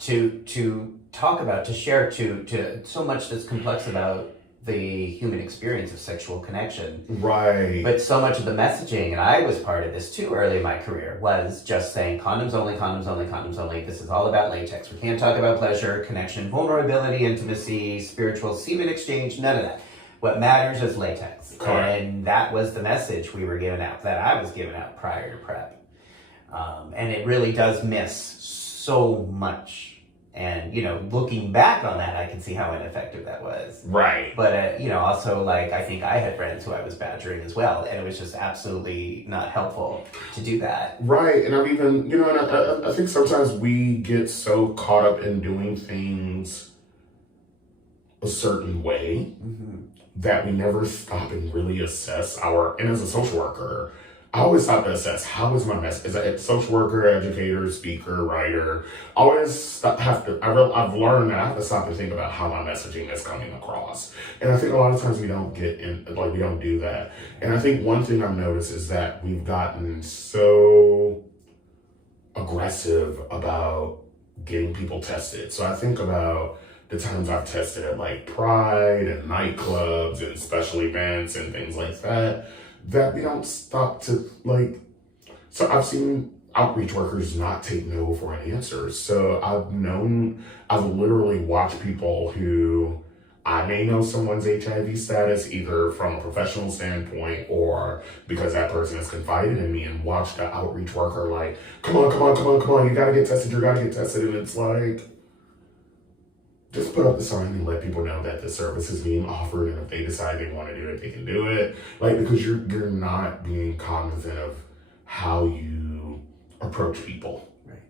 to talk about, to share, to so much that's complex about the human experience of sexual connection. Right. But so much of the messaging, and I was part of this too early in my career, was just saying condoms only, condoms only, condoms only. This is all about latex. We can't talk about pleasure, connection, vulnerability, intimacy, spiritual semen exchange, none of that. What matters is latex. Correct. And that was the message we were giving out, that I was giving out prior to PrEP. And it really does miss so much. And, you know, looking back on that, I can see how ineffective that was. Right. But, you know, also, like, I think I had friends who I was badgering as well, and it was just absolutely not helpful to do that. Right. And I've even, you know, and I think sometimes we get so caught up in doing things a certain way that we never stop and really assess and as a social worker, I always stop to assess, how is my message? As a social worker, educator, speaker, writer, I always I've learned that I have to stop and think about how my messaging is coming across. And I think a lot of times we don't we don't do that. And I think one thing I've noticed is that we've gotten so aggressive about getting people tested. So I think about the times I've tested at like Pride and nightclubs and special events and things like that we don't stop to so I've seen outreach workers not take no for an answer. So I've literally watched people who I may know someone's HIV status either from a professional standpoint or because that person has confided in me, and watch the outreach worker like, come on, you gotta get tested, and it's like, just put up the sign and let people know that the service is being offered, and if they decide they want to do it, they can do it. Like, because you're not being cognizant of how you approach people. Right.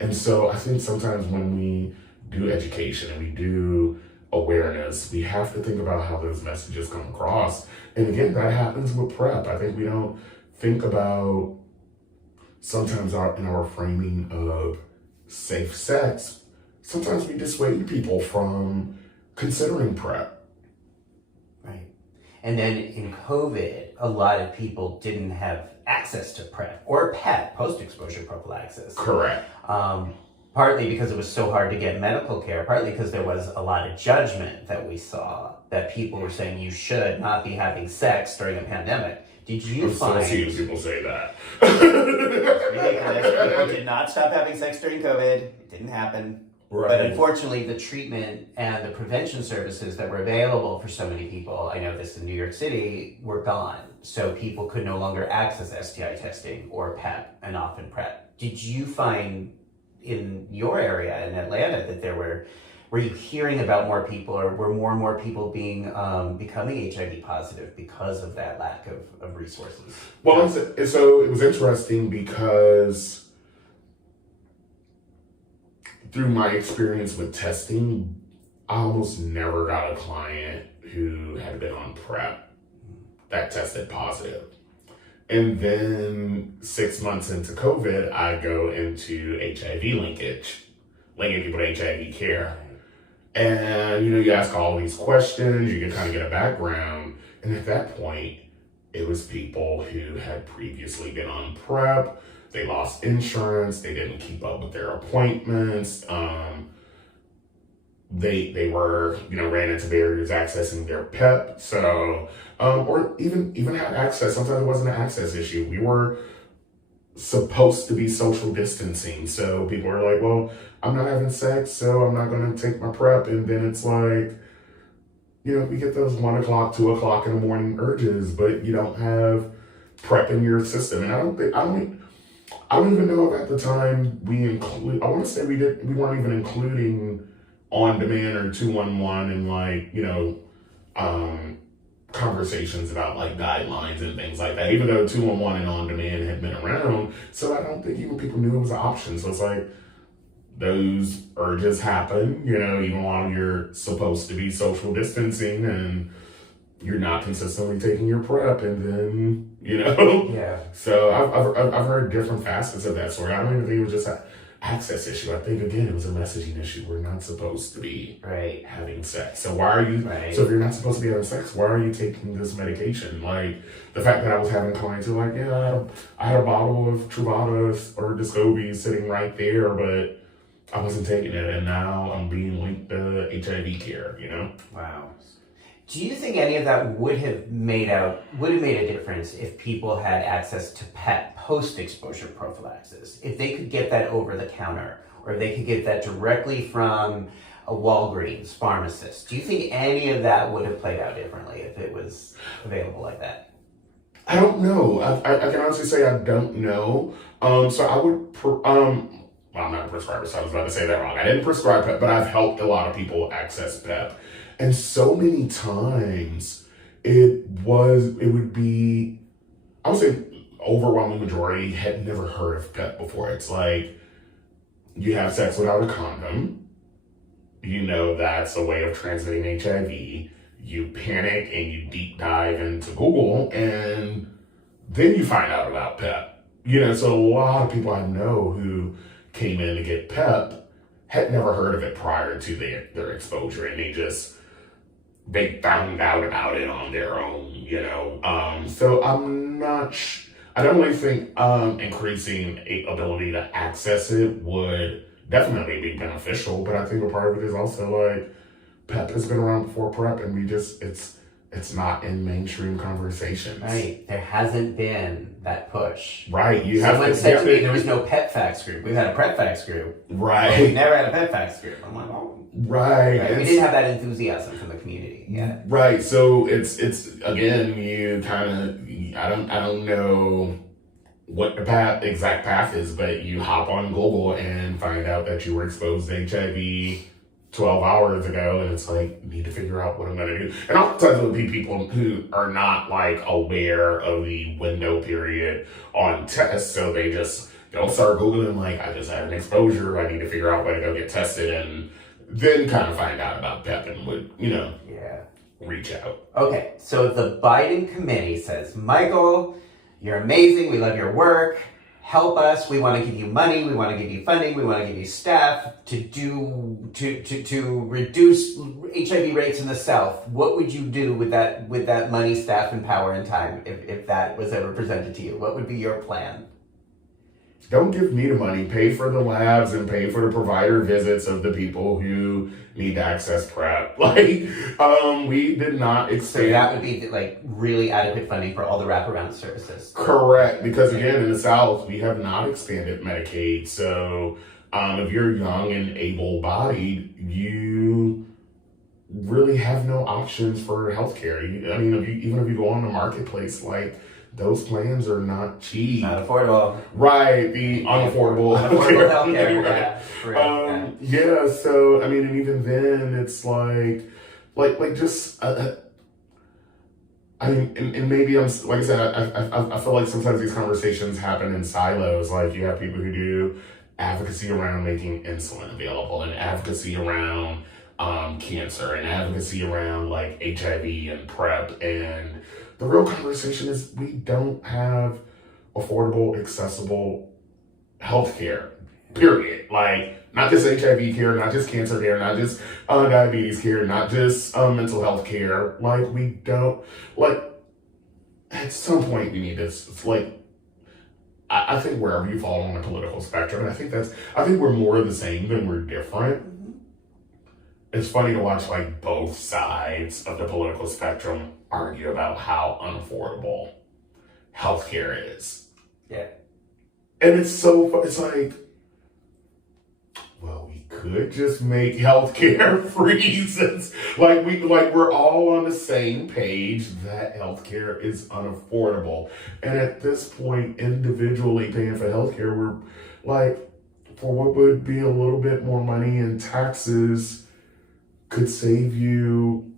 And so I think sometimes when we do education and we do awareness, we have to think about how those messages come across. And again, that happens with PrEP. I think we don't think about sometimes in our framing of safe sex, sometimes we dissuade people from considering PrEP. Right. And then in COVID, a lot of people didn't have access to PrEP or PEP, post-exposure prophylaxis. Correct. Partly because it was so hard to get medical care, partly because there was a lot of judgment that we saw, that people were saying you should not be having sex during a pandemic. Did you find... I've seen people say that. It's ridiculous. People did not stop having sex during COVID. It didn't happen. Right. But unfortunately, the treatment and the prevention services that were available for so many people, I know this in New York City, were gone. So people could no longer access STI testing or PEP and often PrEP. Did you find in your area in Atlanta that were you hearing about more people, or were more and more people becoming HIV positive because of that lack of resources? Well, so it was interesting because through my experience with testing, I almost never got a client who had been on PrEP that tested positive. And then 6 months into COVID, I go into HIV linking people to HIV care. And, you ask all these questions, you can kind of get a background. And at that point, It was people who had previously been on PrEP. They lost insurance. They didn't keep up with their appointments. They were, ran into barriers accessing their PEP. So, or even had access. Sometimes it wasn't an access issue. We were supposed to be social distancing. So people are like, well, I'm not having sex, so I'm not going to take my PrEP. And then it's like, we get those 1 o'clock, 2 o'clock in the morning urges, but you don't have PrEP in your system. And I don't even know if at the time I want to say we weren't even including on demand or 211 and conversations about guidelines and things like that, even though 211 and on demand had been around. So I don't think even people knew it was an option. So it's like those urges happen, even while you're supposed to be social distancing and you're not consistently taking your PrEP, and then, Yeah. So I've heard different facets of that story. I don't even think it was just an access issue. I think, again, it was a messaging issue. We're not supposed to be having sex. So why are you, so if you're not supposed to be having sex, why are you taking this medication? The fact that I was having clients who were like, I had a bottle of Truvada or Descovy sitting right there, but I wasn't taking it, and now I'm being linked to HIV care, Wow. Do you think any of that would have made a difference if people had access to PEP, post-exposure prophylaxis? If they could get that over the counter, or they could get that directly from a Walgreens pharmacist, do you think any of that would have played out differently if it was available like that? I don't know. I can honestly say I don't know. So I would, I'm not a prescriber, so I was about to say that wrong. I didn't prescribe PEP, but I've helped a lot of people access PEP. And so many times it would be, I would say overwhelming majority had never heard of PEP before. It's like, you have sex without a condom. That's a way of transmitting HIV. You panic and you deep dive into Google, and then you find out about PEP. So a lot of people I know who came in to get PEP had never heard of it prior to their exposure, and they found out about it on their own, So I don't really think increasing ability to access it would definitely be beneficial, but I think a part of it is also PEP has been around before PrEP, and it's not in mainstream conversations. Right. There hasn't been that push. Right. Someone said to me there was no PEP facts group. We've had a PrEP facts group. Right. But we've never had a PEP facts group. I'm like, oh. Right. We didn't have that enthusiasm from the community yet. Right. So it's again, you kind of, I don't know what the exact path is, but you hop on Google and find out that you were exposed to HIV 12 hours ago, and it's like, need to figure out what I'm going to do. And oftentimes it would be people who are not aware of the window period on tests, so they'll start Googling I just had an exposure, I need to figure out where to go get tested, and then kind of find out about PEP and would, reach out. Okay, so the Biden committee says, Michael, you're amazing, we love your work, help us, we want to give you money, we want to give you funding, we want to give you staff to reduce HIV rates in the South. What would you do with that money, staff, and power and time if that was ever presented to you? What would be your plan? Don't give me the money. Pay for the labs and pay for the provider visits of the people who need to access PrEP. We did not expand. So that would be really adequate funding for all the wraparound services. Correct, because again, in the South, we have not expanded Medicaid. So if you're young and able-bodied, you really have no options for healthcare. Even if you go on the marketplace, those plans are not cheap. Not affordable. Right, the unaffordable healthcare. Right. Yeah, so, and even then, it's and maybe I'm, like I said, I feel like sometimes these conversations happen in silos. You have people who do advocacy around making insulin available, and advocacy around cancer, and advocacy around HIV and PrEP, and the real conversation is we don't have affordable, accessible healthcare, period. Not just HIV care, not just cancer care, not just diabetes care, not just mental health care. We don't, at some point we need this. It's like, I think wherever you fall on the political spectrum, and I think we're more the same than we're different. It's funny to watch like both sides of the political spectrum argue about how unaffordable healthcare is. Yeah. And it's like, well, we could just make healthcare free since we're all on the same page that healthcare is unaffordable. And at this point, individually paying for healthcare, we're like, for what would be a little bit more money in taxes, could save you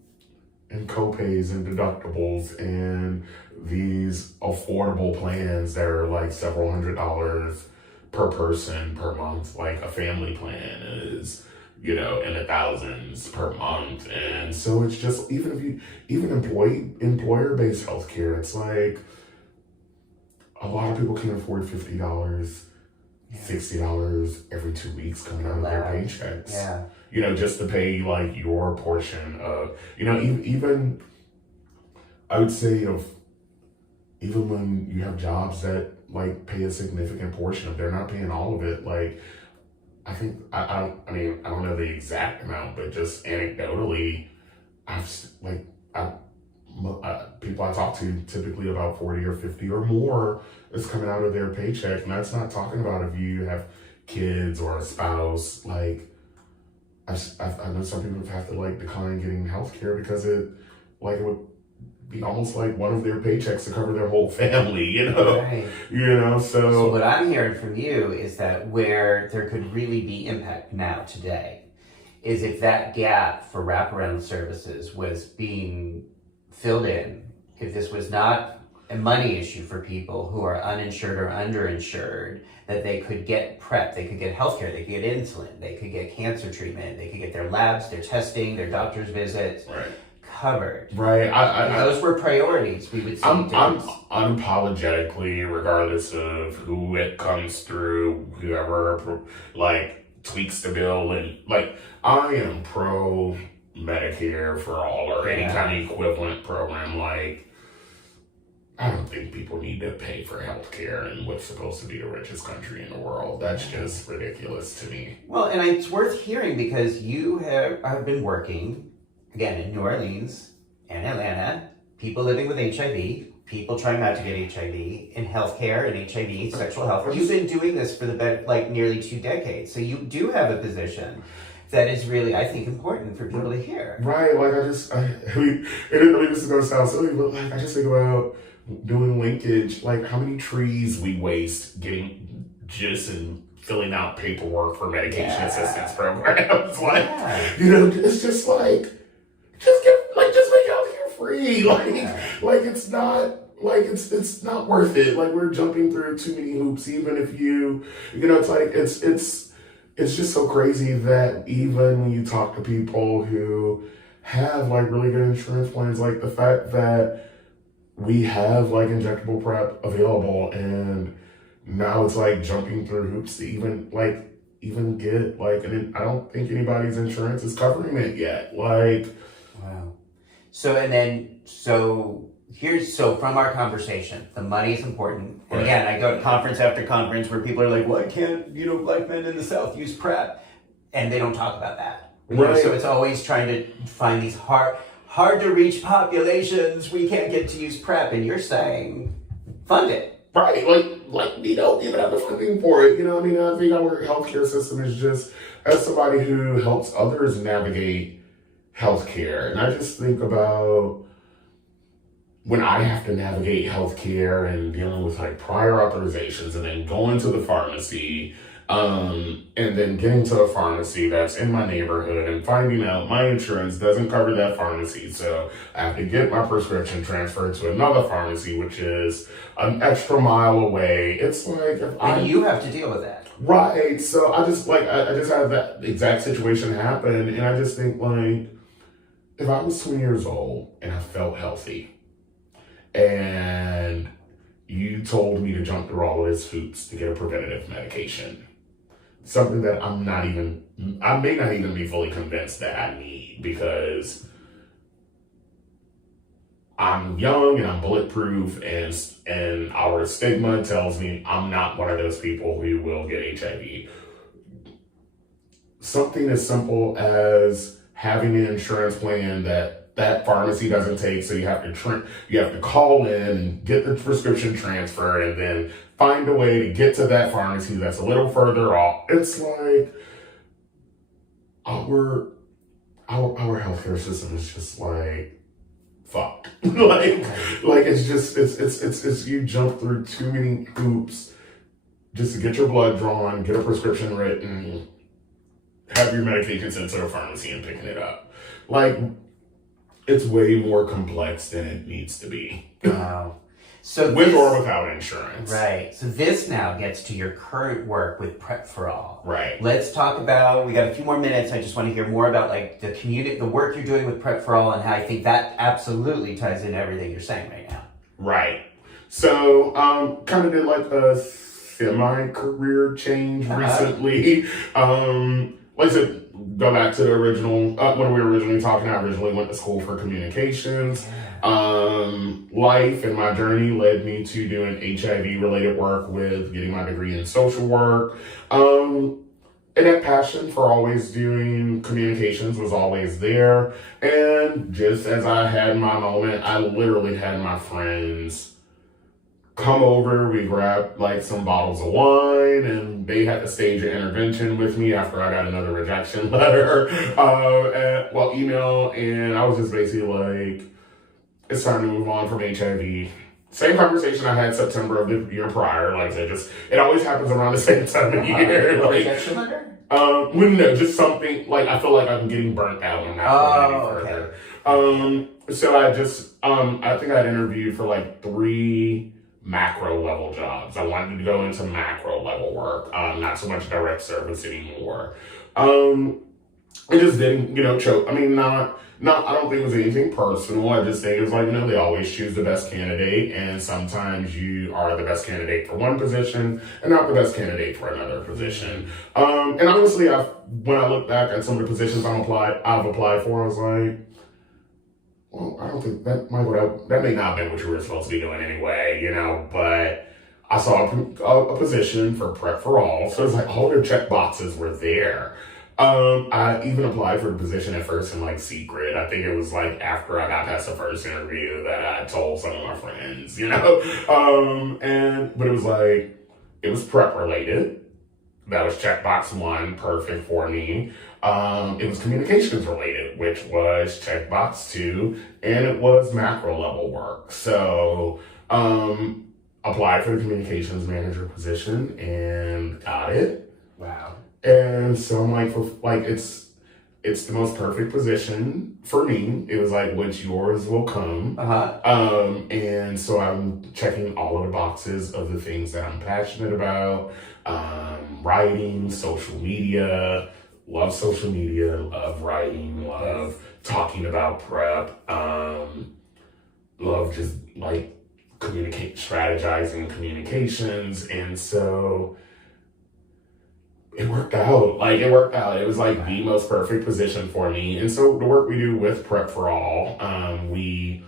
in copays and deductibles and these affordable plans that are like several $100s per person per month. Like a family plan is, in the thousands per month. And so it's just, even employer-based healthcare, it's like a lot of people can't afford $50, $60 every 2 weeks coming out of their paychecks. Yeah. Just to pay like your portion of, even I would say even when you have jobs that like pay a significant portion of, they're not paying all of it. Like, I think, I don't know the exact amount, but just anecdotally, people I talk to, typically about 40 or 50 or more is coming out of their paycheck. And that's not talking about if you have kids or a spouse. Like, I know some people have to like decline getting health care because it would be almost like one of their paychecks to cover their whole family, Right. So what I'm hearing from you is that where there could really be impact now today is if that gap for wraparound services was being filled in, if this was not a money issue for people who are uninsured or underinsured, that they could get PrEP, they could get healthcare, they could get insulin, they could get cancer treatment, they could get their labs, their testing, their doctor's visits covered. Right. If those were priorities, we would see I'm unapologetically, regardless of who it comes through, whoever tweaks the bill, and I am pro Medicare for all or any kind of equivalent program. I don't think people need to pay for health care in what's supposed to be the richest country in the world. That's just ridiculous to me. Well, and it's worth hearing because you have been working, again, in New Orleans and Atlanta, people living with HIV, people trying not to get HIV, in healthcare and HIV, sexual health. You've been doing this for nearly 2 decades. So you do have a position that is really, I think, important for people to hear. Right, this is going to sound silly, but I just think about doing linkage, how many trees we waste getting and filling out paperwork for medication assistance programs. It's just just make healthcare free. It's not it's not worth it. We're jumping through too many hoops. Even if it's just so crazy that even when you talk to people who have really good insurance plans, the fact that we have injectable PrEP available, and now it's jumping through hoops to even get and I don't think anybody's insurance is covering it yet. Wow. So from our conversation, the money is important. And again, I go to conference after conference where people are like, why can't, black men in the South use PrEP? And they don't talk about that. So it's always trying to find these hard to reach populations we can't get to use PrEP. And you're saying, fund it. Right. We don't even have the funding for it. I think our healthcare system is just, as somebody who helps others navigate healthcare, and I just think about when I have to navigate healthcare and dealing with prior authorizations and then going to the pharmacy, and then getting to a pharmacy that's in my neighborhood and finding out my insurance doesn't cover that pharmacy. So I have to get my prescription transferred to another pharmacy, which is an extra mile away. It's and you have to deal with that. Right. So I just had that exact situation happen. And I just think if I was 20 years old and I felt healthy, and you told me to jump through all of these hoops to get a preventative medication, something that I may not even be fully convinced that I need, because I'm young and I'm bulletproof, and our stigma tells me I'm not one of those people who will get HIV. Something as simple as having an insurance plan that pharmacy doesn't take, so you have to call in and get the prescription transferred, and then find a way to get to that pharmacy that's a little further off. It's like our healthcare system is just like fucked. like it's just it's you jump through too many hoops just to get your blood drawn, get a prescription written, have your medication sent to the pharmacy and picking it up. Like, it's way more complex than it needs to be. Wow. So with or without insurance. Right. So this now gets to your current work with PrEP for All. Right. Let's talk about, we got a few more minutes. I just want to hear more about like the community, the work you're doing with PrEP for All, and how I think that absolutely ties in everything you're saying right now. Right. So, kind of did like a semi-career change recently. Like I said, go back to the original, when we were originally talking, I originally went to school for communications. Life and my journey led me to doing HIV related work with getting my degree in social work. And that passion for always doing communications was always there. And just as I had my moment, I literally had my friends come over, we grabbed like some bottles of wine, and they had to stage an intervention with me after I got another rejection letter, email, and I was just basically like, it's time to move on from HIV. Same conversation I had September of the year prior. Like I said, it always happens around the same time of year. Rejection letter? No, just something like I feel like I'm getting burnt out and not going any further. Okay. So I think I interviewed for like 3 macro level jobs. I wanted to go into macro level work, not so much direct service anymore. It just didn't, choke. I mean, I don't think it was anything personal. I just think it was like, they always choose the best candidate, and sometimes you are the best candidate for one position and not the best candidate for another position. And honestly, when I look back at some of the positions I've applied for, I was like, well, I don't think that may not have been what you were supposed to be doing anyway, but I saw a position for PrEP for All, so it's like all their check boxes were there. I even applied for the position at first in like secret. I think it was like after I got past the first interview that I told some of my friends, but it was like, it was PrEP related. That was checkbox 1, perfect for me. It was communications related, which was checkbox 2, and it was macro level work. So, applied for the communications manager position and got it. Wow. And so I'm like, it's the most perfect position for me. It was like, what's yours will come. And so I'm checking all of the boxes of the things that I'm passionate about. Writing, social media, love social media, love writing, love talking about PrEP, love just like strategizing communications. And so it worked out. It was like the most perfect position for me. And so the work we do with PrEP for All, we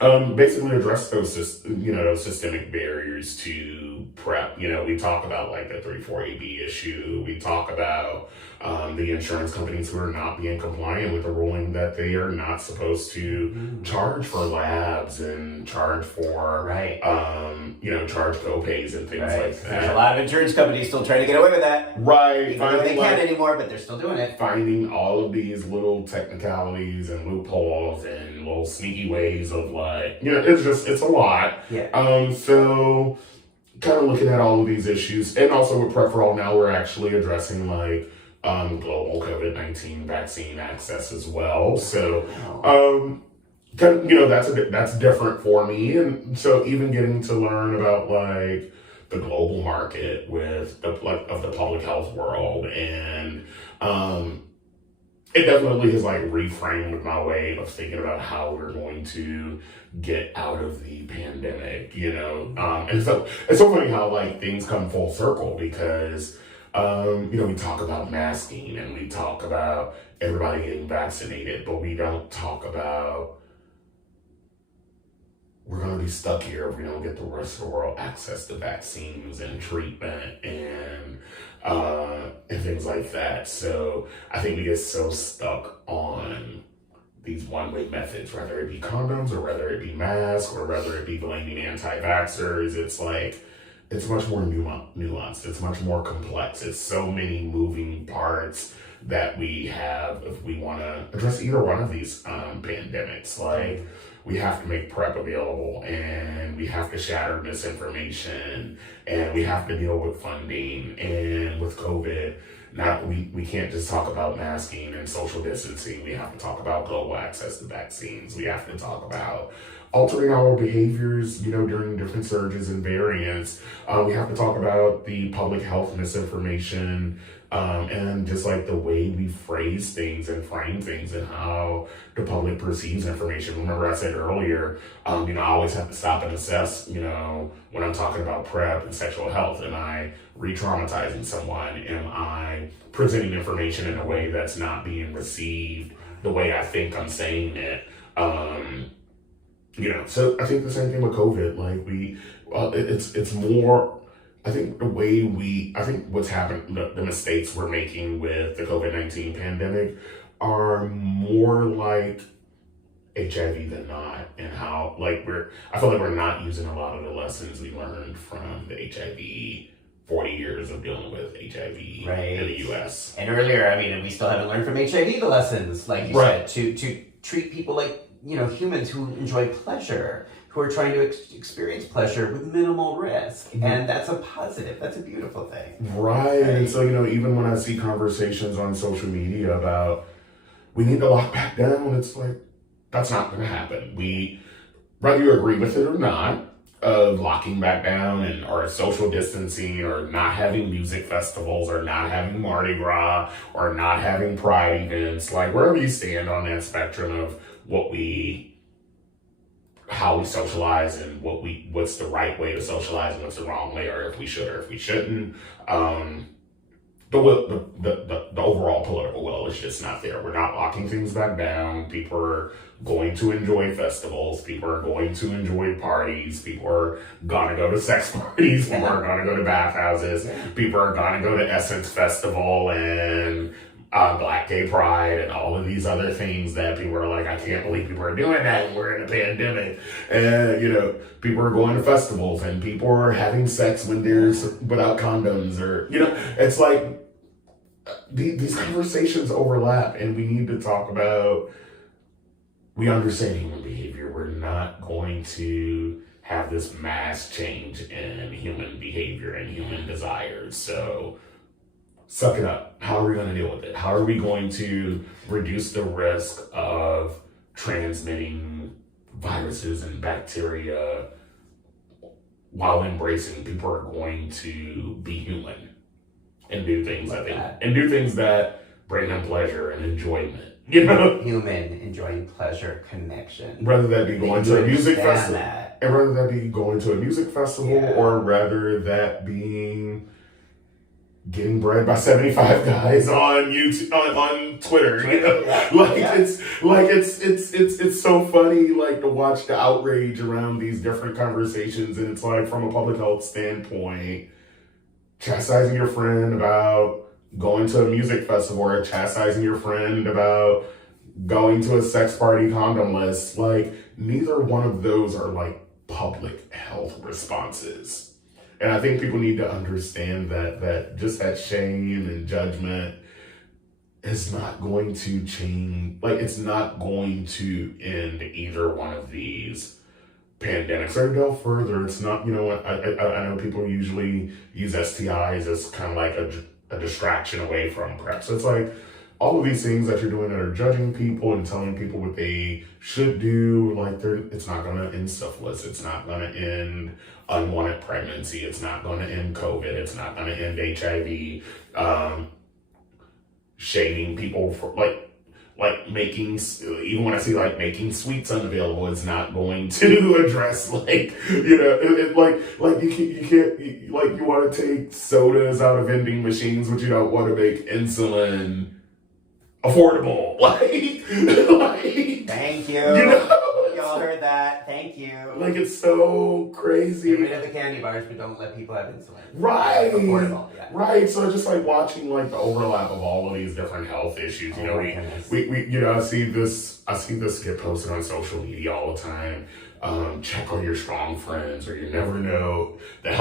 basically address those systemic barriers to PrEP. We talk about like the 340B issue. We talk about the insurance companies who are not being compliant with the ruling that they are not supposed to charge for labs and charge for charge co-pays and things like that. There's a lot of insurance companies still trying to get away with that. Right. Even though they can't anymore, but they're still doing it. Finding all of these little technicalities and loopholes and little sneaky ways of it's a lot. Yeah. So kind of looking at all of these issues, and also with PrEP for All now, we're actually addressing global COVID-19 vaccine access as well. So, that's different for me. And so even getting to learn about the global market with the public health world, and it definitely has reframed my way of thinking about how we're going to get out of the pandemic, and so it's so funny how things come full circle, because we talk about masking and we talk about everybody getting vaccinated, but we don't talk about we're going to be stuck here if we don't get the rest of the world access to vaccines and treatment and things like that. So I think we get so stuck on these one-way methods, whether it be condoms or whether it be masks or whether it be blaming anti-vaxxers. It's like, it's much more nuanced. It's much more complex. It's so many moving parts that we have if we want to address either one of these pandemics. Like, we have to make PrEP available, and we have to shatter misinformation, and we have to deal with funding and with COVID. Now, we can't just talk about masking and social distancing. We have to talk about global access to vaccines. We have to talk about altering our behaviors, during different surges and variants. We have to talk about the public health misinformation, and just like the way we phrase things and frame things and how the public perceives information. Remember I said earlier, I always have to stop and assess, when I'm talking about PrEP and sexual health. Am I re-traumatizing someone? Am I presenting information in a way that's not being received the way I think I'm saying it? So I think the same thing with COVID. Like it's more, I think what's happened, the mistakes we're making with the COVID-19 pandemic are more like HIV than not, and how I feel like we're not using a lot of the lessons we learned from the HIV 40 years of dealing with HIV in the US. And earlier, we still haven't learned from HIV the lessons, like you said, to treat people like, humans who enjoy pleasure, who are trying to experience pleasure with minimal risk. Mm-hmm. And that's a positive. That's a beautiful thing. Right. And so, even when I see conversations on social media about we need to lock back down, it's like, that's not going to happen. Whether you agree with it or not, of locking back down or social distancing or not having music festivals or not having Mardi Gras or not having Pride events, like wherever you stand on that spectrum of how we socialize and what's the right way to socialize and what's the wrong way, or if we should or if we shouldn't. The overall political will is just not there. We're not locking things back down. People are going to enjoy festivals. People are going to enjoy parties. People are gonna go to sex parties. People are gonna go to bathhouses. People are gonna go to Essence Festival and Black Gay Pride and all of these other things that people are like, I can't believe people are doing that and we're in a pandemic. And, people are going to festivals and people are having sex without condoms, or, it's like these conversations overlap, and we need to talk about, we understand human behavior. We're not going to have this mass change in human behavior and human desires. So suck it up. How are we going to deal with it? How are we going to reduce the risk of transmitting viruses and bacteria while embracing people are going to be human and do things that bring them pleasure and enjoyment? Human enjoying pleasure, connection. Whether that be going to a music festival, and whether that be going to a music festival, or rather that being getting bred by 75 guys on YouTube, on Twitter. It's so funny, to watch the outrage around these different conversations, and it's like, from a public health standpoint, chastising your friend about going to a music festival, or chastising your friend about going to a sex party condomless, neither one of those are public health responses. And I think people need to understand that just that shame and judgment is not going to change. It's not going to end either one of these pandemics. Or go further, it's not, I know people usually use STIs as kind of like a distraction away from PrEP. So it's all of these things that you're doing that are judging people and telling people what they should do, it's not going to end syphilis. It's not going to end unwanted pregnancy. It's not going to end COVID. It's not going to end HIV. Shaming people for making, even when I see making sweets unavailable, is not going to address you want to take sodas out of vending machines, but you don't want to make insulin affordable. Thank you. all heard that. Thank you. Like, it's so crazy. Get rid of the candy bars, but don't let people have insulin. Right. Affordable, yeah. Right. So just like watching like the overlap of all of these different health issues. You know, we you know, I see this get posted on social media all the time. Check on your strong friends, or you never know. The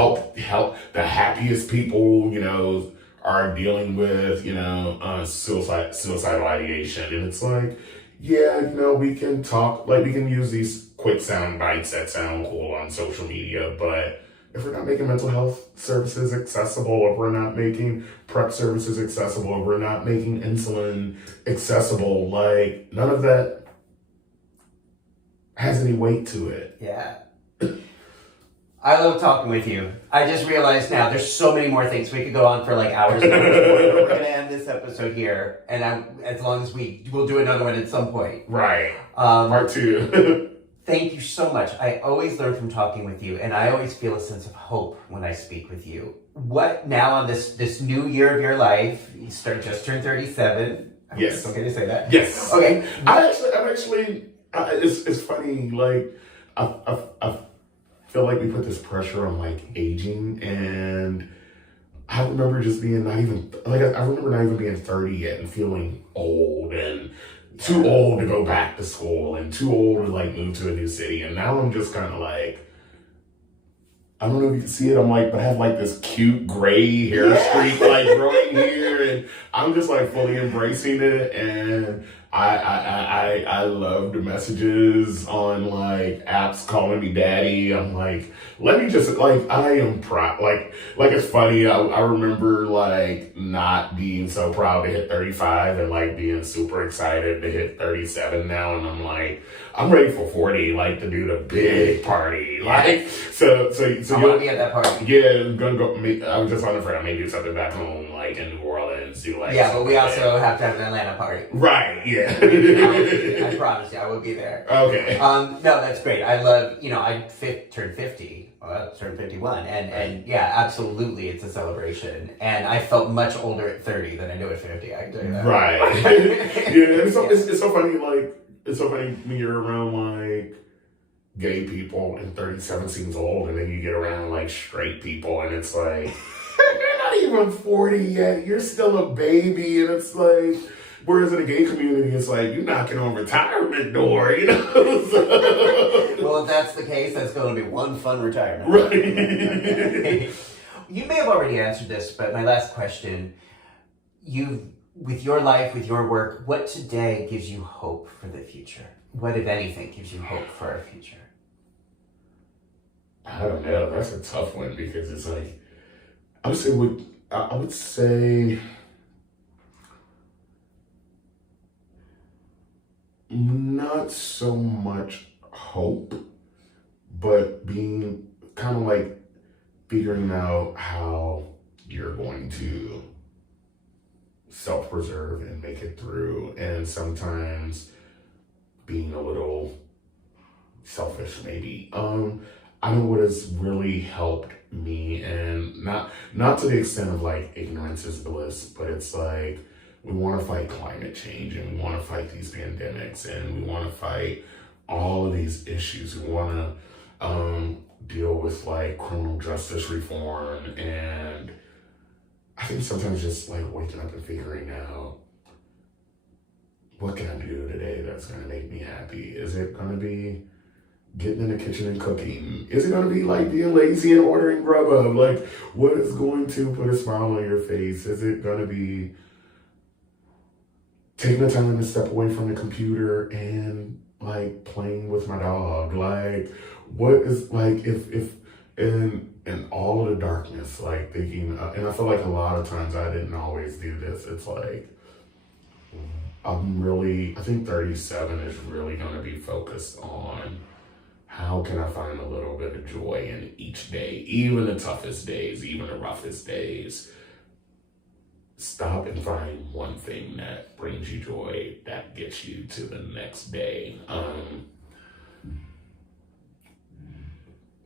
happiest people, you know, are dealing with, you know, suicidal ideation. And it's like, yeah, you know, we can talk, like, we can use these quick sound bites that sound cool on social media, but if we're not making mental health services accessible, if we're not making PrEP services accessible, if we're not making insulin accessible, like, none of that has any weight to it. Yeah. I love talking with you. I just realized now there's so many more things. We could go on for like hours and hours more, but we're going to end this episode here. And as long as we'll do another one at some point. Right. Part 2. Thank you so much. I always learn from talking with you, and I always feel a sense of hope when I speak with you. What now on this new year of your life? You just turned 37. Yes. It's okay to say that? Yes. Okay. I'm actually, it's funny, like, I feel like we put this pressure on like aging, and I remember just being I remember not even being 30 yet and feeling old and too old to go back to school and too old to like move to a new city. And now I'm just kind of like, I don't know if you can see it. I'm like, but I have like this cute gray hair streak like growing here, and I'm just like fully embracing it. And I love the messages on like apps calling me daddy. I'm like, let me just like, I am proud. Like it's funny. I remember like not being so proud to hit 35 and like being super excited to hit 37 now. And I'm like, I'm ready for 40, like to do the big party. Like, so I want to be at that party. Yeah, I'm gonna go. I was just on the front. I may do something back home, like in New Orleans. Do like but we also have to have an Atlanta party. Right. Yeah. I promise you, I will be there. Okay. No, that's great. I love. I turned 50. Turned 51, and yeah, absolutely, it's a celebration. And I felt much older at 30 than I do at 50. I can tell you that. Right. Yeah. It's so funny. Like, it's so funny when you're around like gay people and 37 seems old, and then you get around like straight people and it's like you're not even 40 yet, you're still a baby. And it's like, whereas in the gay community it's like you're knocking on retirement door, you know. Well, if that's the case, that's going to be one fun retirement. Right. You may have already answered this, but my last question, with your life, with your work, what today gives you hope for the future? What, if anything, gives you hope for our future? I don't know. That's a tough one because it's like, I would say not so much hope, but being kind of like figuring out how you're going to self-preserve and make it through, and sometimes being a little selfish maybe. I know what has really helped me, and not to the extent of like ignorance is bliss, but it's like we want to fight climate change, and we want to fight these pandemics, and we want to fight all of these issues. We want to deal with like criminal justice reform, and I think sometimes just like waking up and figuring out, what can I do today that's going to make me happy? Is it going to be getting in the kitchen and cooking? Is it going to be like being lazy and ordering Grubhub? Like, what is going to put a smile on your face? Is it going to be taking the time to step away from the computer and like playing with my dog? Like, what is like, if in all of the darkness, like thinking, and I feel like a lot of times I didn't always do this. It's like, I think 37 is really going to be focused on how can I find a little bit of joy in each day, even the toughest days, even the roughest days. Stop and find one thing that brings you joy, that gets you to the next day.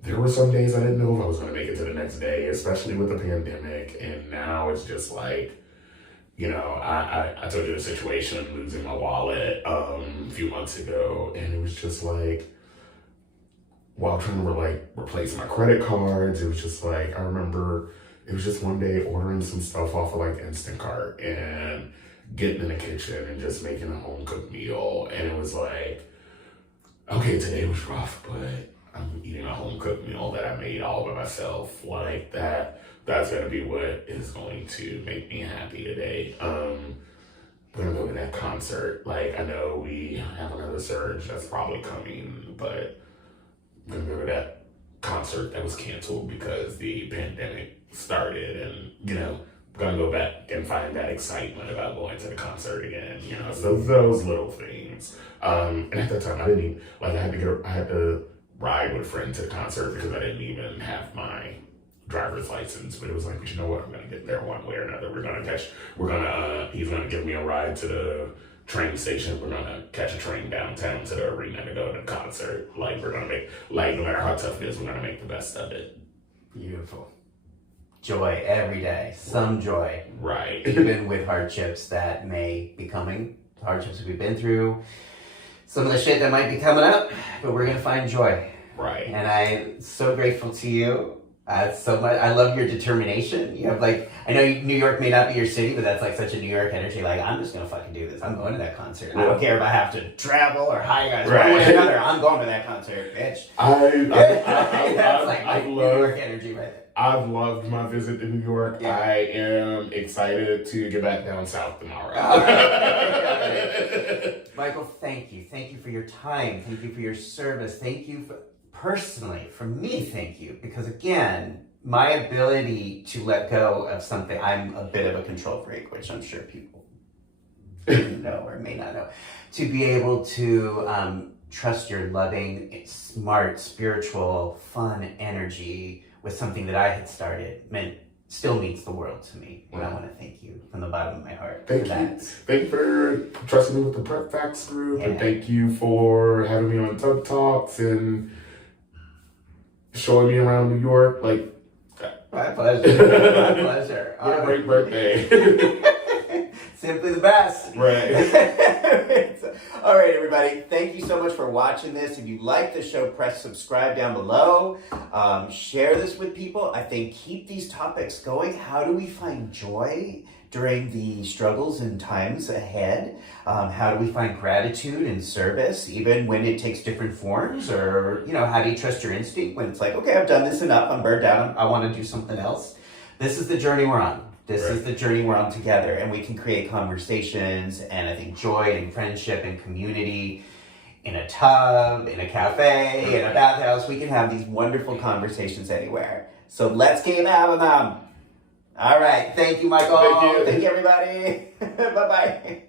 There were some days I didn't know if I was going to make it to the next day, especially with the pandemic. And now it's just like, I told you the situation of losing my wallet a few months ago, and it was just like, while trying to like replace my credit cards. It was just like, I remember it was just one day ordering some stuff off of like Instacart and getting in the kitchen and just making a home cooked meal. And it was like, okay, today was rough, but I'm eating a home cooked meal that I made all by myself. Like that's gonna be what is going to make me happy today. We're gonna go to that concert. Like, I know we have another surge that's probably coming, but I'm gonna go to that concert that was canceled because the pandemic started, and gonna go back and find that excitement about going to the concert again. So those little things. And at that time, I didn't even like. I had to ride with a friend to the concert because I didn't even have my driver's license. But it was like, but you know what? I'm gonna get there one way or another. He's gonna give me a ride to the train station. We're gonna catch a train downtown to the arena to go to the concert. Like, we're gonna make, like, no matter how tough it is, we're gonna make the best of it. Beautiful. Joy every day. Some joy. Right. Even with hardships that may be coming, hardships we've been through, some of the shit that might be coming up, but we're gonna find joy. Right. And I'm so grateful to you. So much. I love your determination. You have like, I know New York may not be your city, but that's like such a New York energy. Like, I'm just gonna fucking do this. I'm going to that concert. I don't care if I have to travel or hi guys, one way or another. I'm going to that concert, bitch. That's like my New York energy right there. I've loved my visit to New York. Yeah. I am excited to get back down south tomorrow. Michael, thank you. Thank you for your time. Thank you for your service. Thank you for, personally, for me, thank you. Because again, my ability to let go of something, I'm a bit of a control freak, which I'm sure people know or may not know. To be able to trust your loving, smart, spiritual, fun energy with something that I had started still means the world to me. And I want to thank you from the bottom of my heart. Thank you. Thank you for trusting me with the PrEP Facts group. Yeah. And thank you for having me on Tug Talks and showing me around New York. Like, my pleasure. My pleasure. What a great birthday. Simply the best. Right. All right, everybody. Thank you so much for watching this. If you like the show, press subscribe down below. Share this with people. I think keep these topics going. How do we find joy during the struggles and times ahead? How do we find gratitude and service, even when it takes different forms? Or, how do you trust your instinct when it's like, okay, I've done this enough. I'm burnt out. I want to do something else. This is the journey we're on. This is the journey we're on together, and we can create conversations and I think joy and friendship and community in a tub, in a cafe, in a bathhouse. We can have these wonderful conversations anywhere. So let's keep having them. All right. Thank you, Michael. Thank you. Thank you, everybody. Bye-bye.